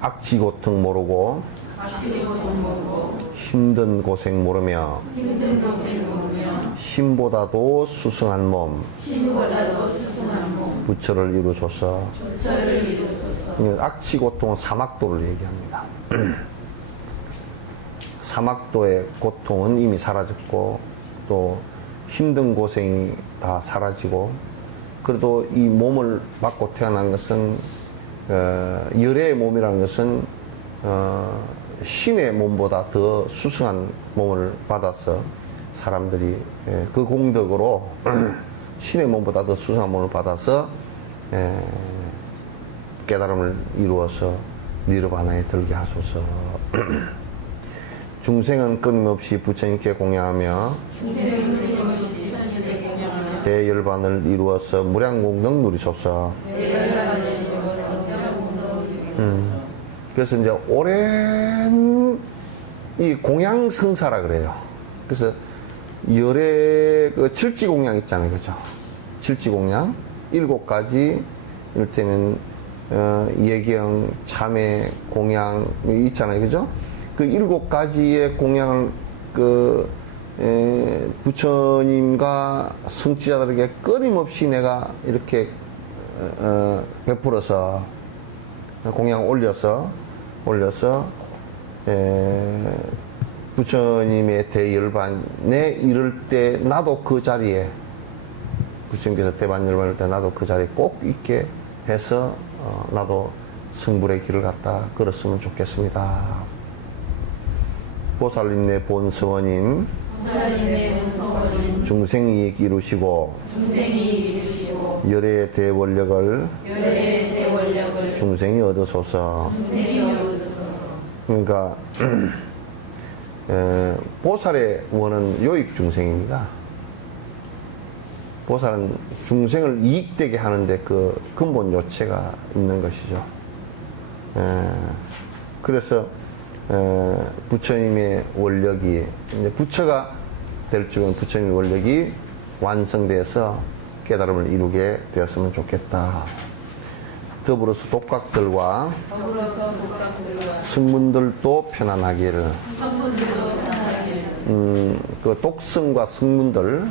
악취 고통 모르고 힘든 고생 모르며 신보다도 수승한 몸 부처를 이루소서. 악취 고통은 사막도를 얘기합니다. 사막도의 고통은 이미 사라졌고 또 힘든 고생이 다 사라지고, 그래도 이 몸을 받고 태어난 것은 열의 몸이라는 것은 신의 몸보다 더 수승한 몸을 받아서 사람들이 그 공덕으로 신의 몸보다 더 수승한 몸을 받아서 깨달음을 이루어서 니르바나에 들게 하소서. 중생은 끊임없이 부처님께 공양하며 대열반을 이루어서 무량공덕 누리소서. 그래서 이제 오랜 이 공양성사라 그래요. 그래서 열의 그 칠지공양 있잖아요. 그죠? 칠지공양 7가지, 이를테면 예경, 참회, 공양 있잖아요. 그죠? 그 7가지의 공양을 부처님과 성취자들에게 끊임없이 내가 이렇게 베풀어서 공양 올려서 부처님의 대열반에 이를 때 나도 그 자리에, 부처님께서 대반열반일 때 나도 그 자리에 꼭 있게 해서 나도 성불의 길을 갖다 걸었으면 좋겠습니다. 보살님의 본서원인 중생이익 이루시고 열의 대원력을 중생이 얻으소서. 그러니까 보살의 원은 요익 중생입니다. 보살은 중생을 이익되게 하는데 그 근본 요체가 있는 것이죠. 그래서 부처님의 원력이 이제 부처가 될 적은 부처님의 원력이 완성돼서 깨달음을 이루게 되었으면 좋겠다. 더불어서 독각들과 승문들도 편안하기를. 그 독성과 승문들,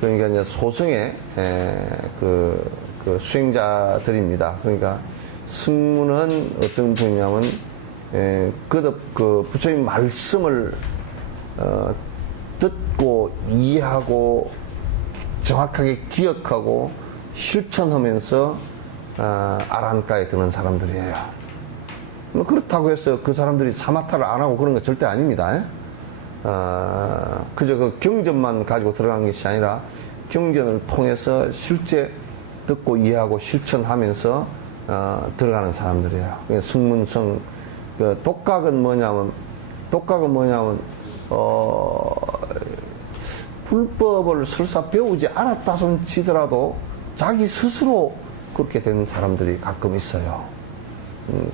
그러니까 이제 소승의 그 수행자들입니다. 그러니까 승문은 어떤 분이냐면 그 부처님 말씀을 듣고 이해하고 정확하게 기억하고 실천하면서 아란가에 드는 사람들이에요. 뭐 그렇다고 해서 그 사람들이 사마타를 안 하고 그런 거 절대 아닙니다. 그저 그 경전만 가지고 들어간 것이 아니라 경전을 통해서 실제 듣고 이해하고 실천하면서 들어가는 사람들이에요. 승문성, 그 독각은 뭐냐면 불법을 설사 배우지 않았다 손 치더라도 자기 스스로 그렇게 된 사람들이 가끔 있어요.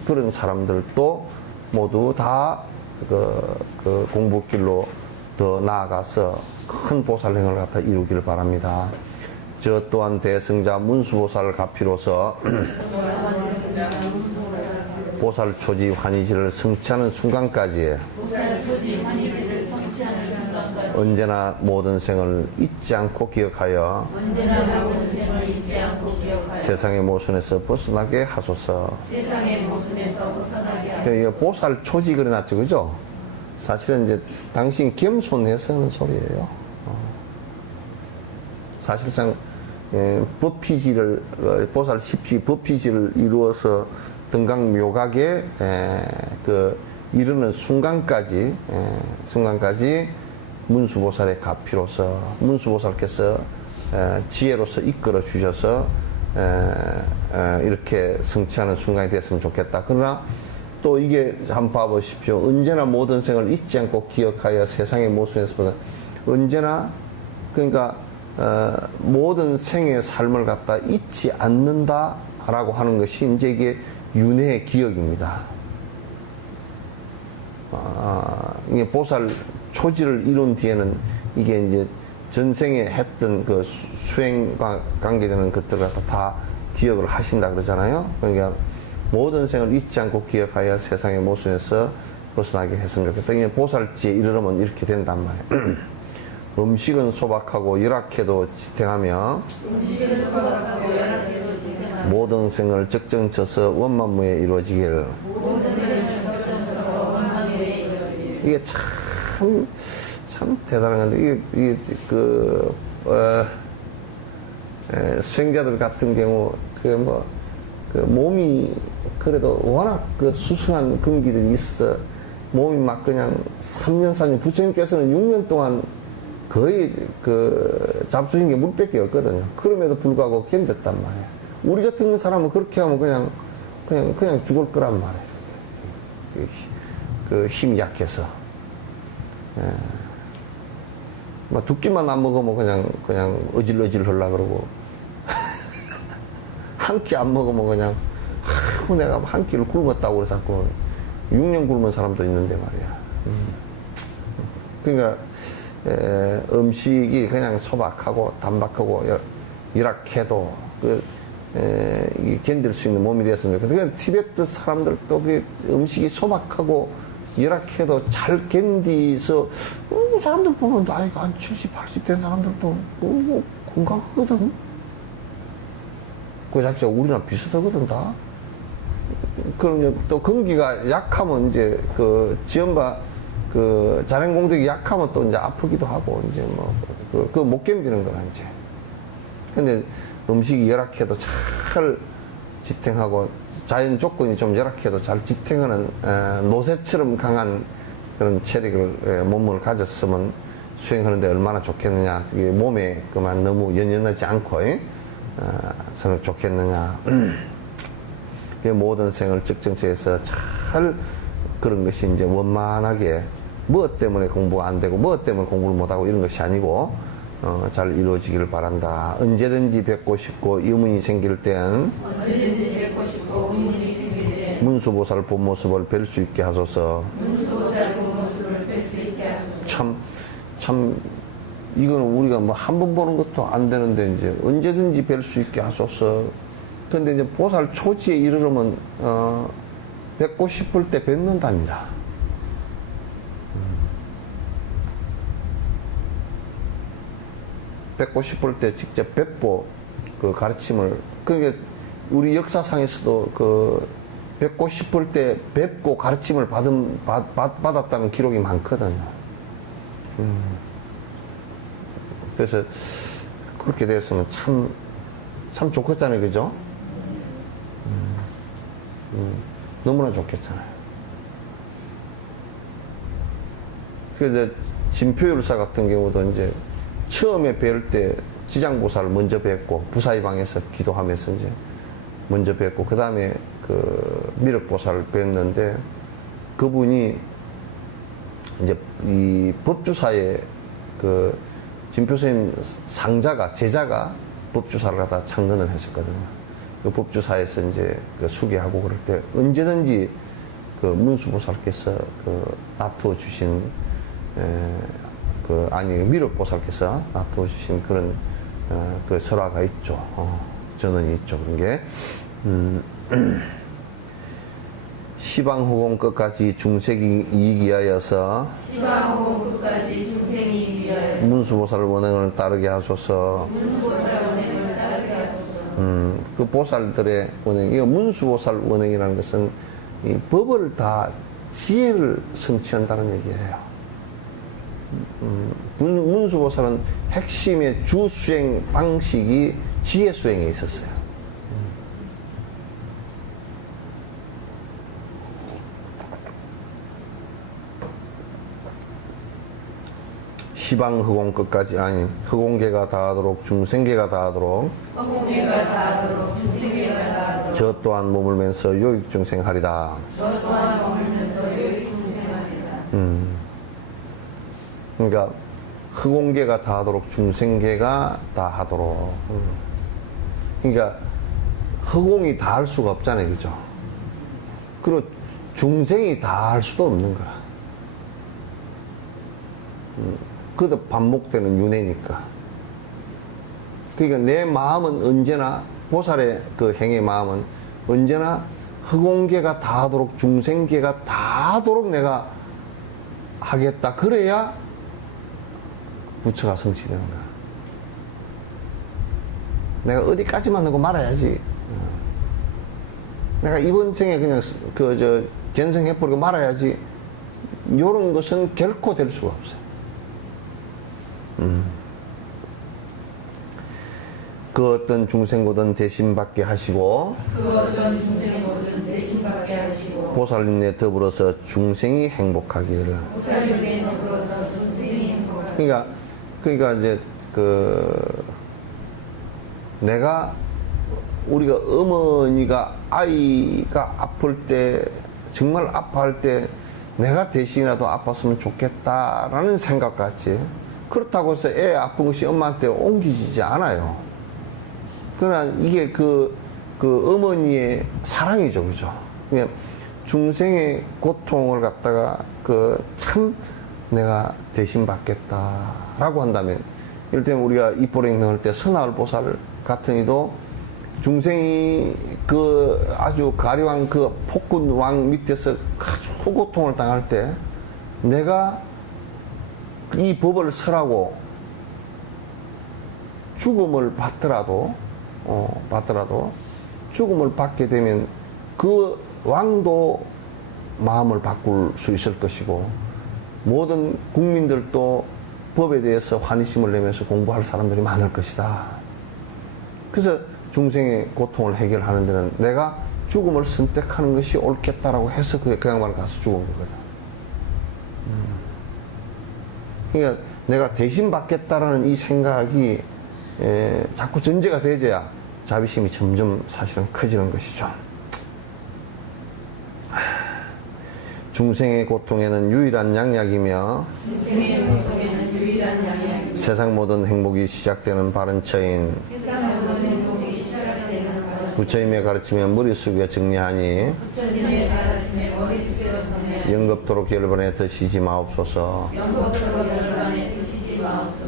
그런 사람들도 모두 다 그 공부길로 더 나아가서 큰 보살행을 갖다 이루기를 바랍니다. 저 또한 대승자 문수보살 가피로서 보살 초지 환희지를 성취하는 순간까지 언제나 모든 생을 잊지 않고 기억하여 세상의 모순에서 벗어나게 하소서. 보살 초지 그려놨죠, 그죠? 사실은 이제 당신이 겸손해서 하는 소리예요. 사실상 법피지를 보살 10지 법피지를 이루어서 등강묘각에 이르는 순간까지 문수보살의 가피로서 문수보살께서 지혜로서 이끌어 주셔서 이렇게 성취하는 순간이 됐으면 좋겠다. 그러나 또 이게 한번 봐보십시오. 언제나 모든 생을 잊지 않고 기억하여 세상의 모순에서 언제나 그러니까 모든 생의 삶을 갖다 잊지 않는다라고 하는 것이 이제 이게 윤회의 기억입니다. 이게 보살 초지를 이룬 뒤에는 이게 이제 전생에 했던 그 수행과 관계되는 것들 갖다 다 기억을 하신다 그러잖아요. 그러니까 모든 생을 잊지 않고 기억하여 세상의 모순에서 벗어나게 했으면 좋겠다. 이게 보살지에 이르려면 이렇게 된단 말이에요. 음식은 소박하고 열악해도 지탱하며 모든 생을 적정쳐서 원만무에 이루어지기를. 이게 참 대단한 건데, 이게 수행자들 같은 경우, 몸이 그래도 워낙 수승한 근기들이 있어, 몸이 막 그냥 3년, 4년, 부처님께서는 6년 동안 거의 잡수신 게 물밖에 없거든요. 그럼에도 불구하고 견뎠단 말이에요. 우리 같은 사람은 그렇게 하면 그냥 죽을 거란 말이에요. 힘이 약해서. 두 끼만 안 먹으면 그냥 어질어질 하려고 그러고, 한 끼 안 먹으면 그냥, 내가 한 끼를 굶었다고 그래서 자꾸 6년 굶은 사람도 있는데 말이야. 그러니까, 음식이 그냥 소박하고 단박하고 열악해도 견딜 수 있는 몸이 되었으면 좋겠다. 티베트 사람들도 음식이 소박하고 열악해도 잘 견디서 사람들 보면 나이가 한 70, 80 된 사람들도 건강하거든. 그 자체가 우리랑 비슷하거든 다. 그럼 또 건기가 약하면 이제 지연바 자연공덕이 약하면 또 이제 아프기도 하고 이제 못 견디는 거라 이제. 근데 음식이 열악해도 잘 지탱하고 자연 조건이 좀 열악해도 잘 지탱하는 노새처럼 강한 그런 체력을 몸을 가졌으면 수행하는데 얼마나 좋겠느냐. 몸에 그만 너무 연연하지 않고 서로 좋겠느냐. 모든 생을 적정체에서 잘 그런 것이 이제 원만하게 무엇 때문에 공부가 안 되고 무엇 때문에 공부를 못하고 이런 것이 아니고 잘 이루어지기를 바란다. 언제든지 뵙고 싶고 의문이 생길 땐 문수보살 본모습을 뵐 수 있게 하소서. 참 이거는 우리가 한 번 보는 것도 안 되는데 이제 언제든지 뵐 수 있게 하소서. 근데 이제 보살 초지에 이르려면 뵙고 싶을 때 뵙는답니다. 뵙고 싶을 때 직접 뵙고 가르침을, 그러니까 우리 역사상에서도 뵙고 싶을 때 뵙고 가르침을 받았다는 기록이 많거든요. 그래서 그렇게 됐으면 참 좋겠잖아요, 그죠? 너무나 좋겠잖아요. 그래서 진표율사 같은 경우도 이제 처음에 뵐 때 지장보살을 먼저 뵙고 부사의방에서 기도하면서 이제 먼저 뵙고 그 다음에 미륵보살을 뵀는데 그분이 이제 이 법주사에 진표스님 제자가 법주사를 갖다 창건을 했었거든요. 그 법주사에서 이제 수계하고 그럴 때 언제든지 문수보살께서 놔두어 주신 미륵보살께서 놔두어 주신 그런 그 설화가 있죠. 전언이 있죠. 그런 게. 시방후공 끝까지 중생이 이기하여서 시방후공 끝까지 중생이 이기하여서 문수보살 원행을 따르게 하소서. 문수보살 원행을 따르게 하소서. 그 보살들의 원행, 이거 문수보살 원행이라는 것은 이 법을 다 지혜를 성취한다는 얘기예요. 문수보살은 핵심의 주수행 방식이 지혜 수행에 있었어요. 시방후공 끝까지, 아니, 흑공계가 다하도록 중생계가 다하도록 흑공계가 다하도록 중생계가 다하도록 저 또한 머물면서 요익중생하리다. 저 또한 머물면서 요익중생하리다. 그러니까 흑공계가 다하도록 중생계가 다하도록. 그러니까 흑공이 다할 수가 없잖아요, 그죠? 그리고 중생이 다할 수도 없는 거야. 그것도 반복되는 윤회니까. 그러니까 내 마음은 언제나, 보살의 그 행의 마음은 언제나 흑공계가 다하도록 중생계가 다하도록 내가 하겠다. 그래야 부처가 성취되는 거야. 내가 어디까지만 하고 말아야지. 내가 이번 생에 그냥 견성해버리고 말아야지. 이런 것은 결코 될 수가 없어요. 그 어떤 중생고든 대신받게 하시고 그 어떤 중생고든 대신받게 하시고 보살님네 더불어서 중생이 행복하기를. 보살님네 더불어서 중생이 행복하기를. 그러니까 이제 내가 우리가 어머니가 아이가 아플 때 정말 아파할 때 내가 대신이라도 아팠으면 좋겠다라는 생각 같지. 그렇다고 해서 애 아픈 것이 엄마한테 옮기지 않아요. 그러나 이게 그 어머니의 사랑이죠, 그죠? 그냥 중생의 고통을 갖다가 참 내가 대신 받겠다라고 한다면, 이럴 때는 우리가 입보랭명할 때 선하을 보살 같은 이도 중생이 아주 가려운 폭군 왕 밑에서 아주 고통을 당할 때 내가 이 법을 설하고 죽음을 받더라도 죽음을 받게 되면 그 왕도 마음을 바꿀 수 있을 것이고 모든 국민들도 법에 대해서 환희심을 내면서 공부할 사람들이 많을 것이다. 그래서 중생의 고통을 해결하는 데는 내가 죽음을 선택하는 것이 옳겠다라고 해서 그 양반을 가서 죽은 거거든. 그러니까 내가 대신 받겠다라는 이 생각이 자꾸 전제가 되져야 자비심이 점점 사실은 커지는 것이죠. 중생의 고통에는 유일한 양약이며 중생의 고통에는 유일한 양약이며 세상 모든 행복이 시작되는 바른 처인 세상 모든 행복이 시작되는 바른 부처님의 가르침에 머리 숙여 정리하니 부처님의 가르침에 머리 숙여 정리하니 영겁도록 열반에 드시지 마옵소서. 영겁도록 열반에 드시지 마옵소서.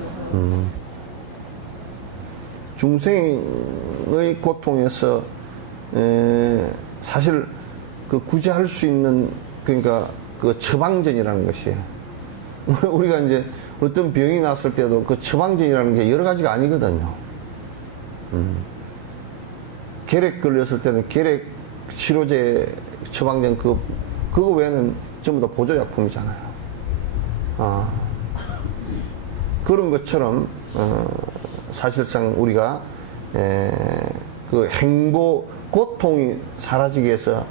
중생의 고통에서 사실 구제할 수 있는, 그러니까 처방전이라는 것이 우리가 이제 어떤 병이 났을 때도 처방전이라는 게 여러 가지가 아니거든요. 결핵 걸렸을 때는 결핵 치료제 처방전 그거 외에는 전부 다 보조약품이잖아요. 그런 것처럼 사실상 우리가 고통이 사라지기 위해서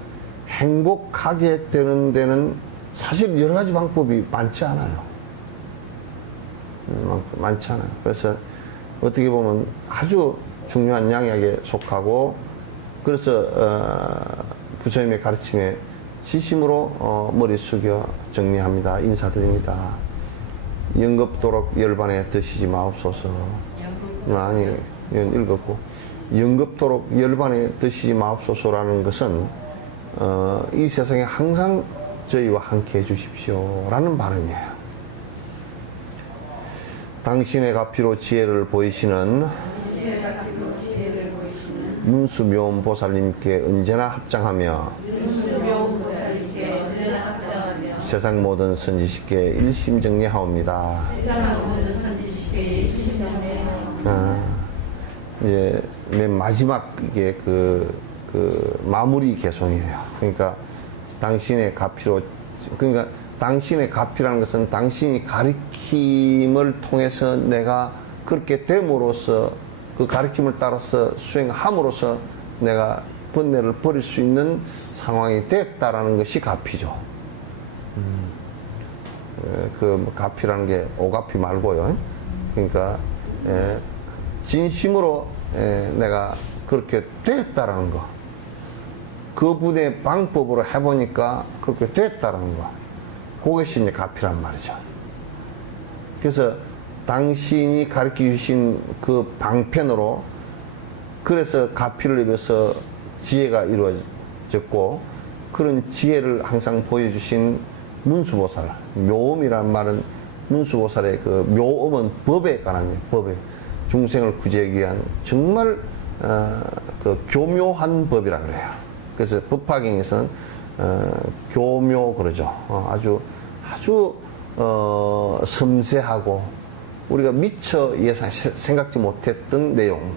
행복하게 되는 데는 사실 여러 가지 방법이 많지 않아요. 많지 않아요. 그래서 어떻게 보면 아주 중요한 양약에 속하고, 그래서 부처님의 가르침에 진심으로 머리 숙여 정리합니다. 인사드립니다. 영겁도록 열반에 드시지 마옵소서. 아니, 이건 읽었고, 영겁도록 열반에 드시지 마옵소서라는 것은 이 세상에 항상 저희와 함께 해주십시오 라는 발언이에요. 당신의 가피로 지혜를 보이시는 문수묘보살님께 언제나 합장하며 문수묘보살님께 언제나 합장하며 세상 모든 선지식께 일심정리하옵니다. 세상 모든 선지식께 일심정리하옵니다. 이제 맨 마지막 이게 그 마무리 개송이에요. 그러니까 당신의 가피로, 그러니까 당신의 가피라는 것은 당신이 가르침을 통해서 내가 그렇게 됨으로써 그 가르침을 따라서 수행함으로써 내가 번뇌를 버릴 수 있는 상황이 됐다라는 것이 가피죠. 그 가피라는 게 오가피 말고요. 그러니까 진심으로 내가 그렇게 됐다라는 거. 그분의 방법으로 해보니까 그렇게 됐다라는 거. 그것이 이제 가피란 말이죠. 그래서 당신이 가르쳐 주신 그 방편으로 그래서 가피를 입어서 지혜가 이루어졌고 그런 지혜를 항상 보여주신 문수보살. 묘음이란 말은 문수보살의 그 묘음은 법에 관한 법에 중생을 구제하기 위한 정말 그 교묘한 법이라 그래요. 그래서 법화경에서는 교묘 그러죠. 아주 섬세하고 우리가 미처 생각지 못했던 내용.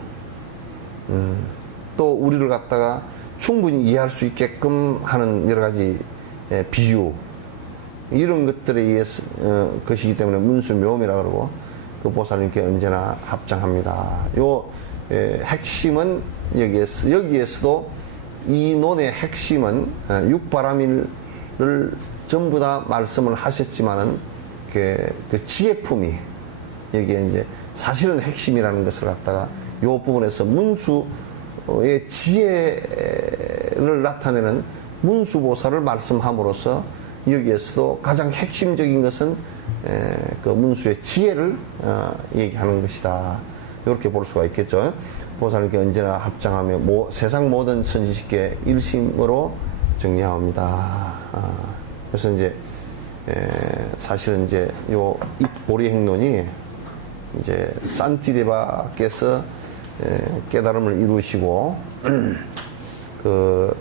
또 우리를 갖다가 충분히 이해할 수 있게끔 하는 여러 가지 비유 이런 것들에 의해서 것이기 때문에 문수묘음이라 그러고 그 보살님께 언제나 합장합니다. 요 핵심은 여기에서도 이 논의 핵심은 육바라밀을 전부 다 말씀을 하셨지만은 그 지혜품이 여기에 이제 사실은 핵심이라는 것을 갖다가 요 부분에서 문수의 지혜를 나타내는 문수보살을 말씀함으로써 여기에서도 가장 핵심적인 것은 그 문수의 지혜를 얘기하는 것이다. 이렇게 볼 수가 있겠죠. 보살님께 언제나 합장하며 세상 모든 선지식께 일심으로 정리하옵니다. 그래서 이제 사실은 이제 요 입보리 행론이 이제 산티데바께서 깨달음을 이루시고 그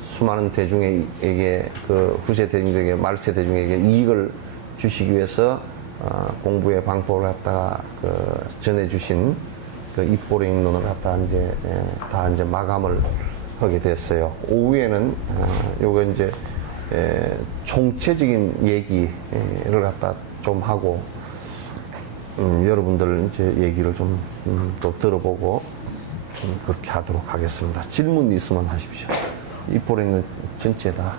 수많은 대중에게 그 후세 대중에게 말세 대중에게 이익을 주시기 위해서 공부의 방법을 갖다가 그 전해주신 그 입보리 행론을 갖다가 이제 다 이제 마감을 하게 됐어요. 오후에는 요거 이제 총체적인 얘기를 갖다 좀 하고 여러분들 이제 얘기를 좀 또 들어보고 그렇게 하도록 하겠습니다. 질문 있으면 하십시오. 입보리 행론 전체 다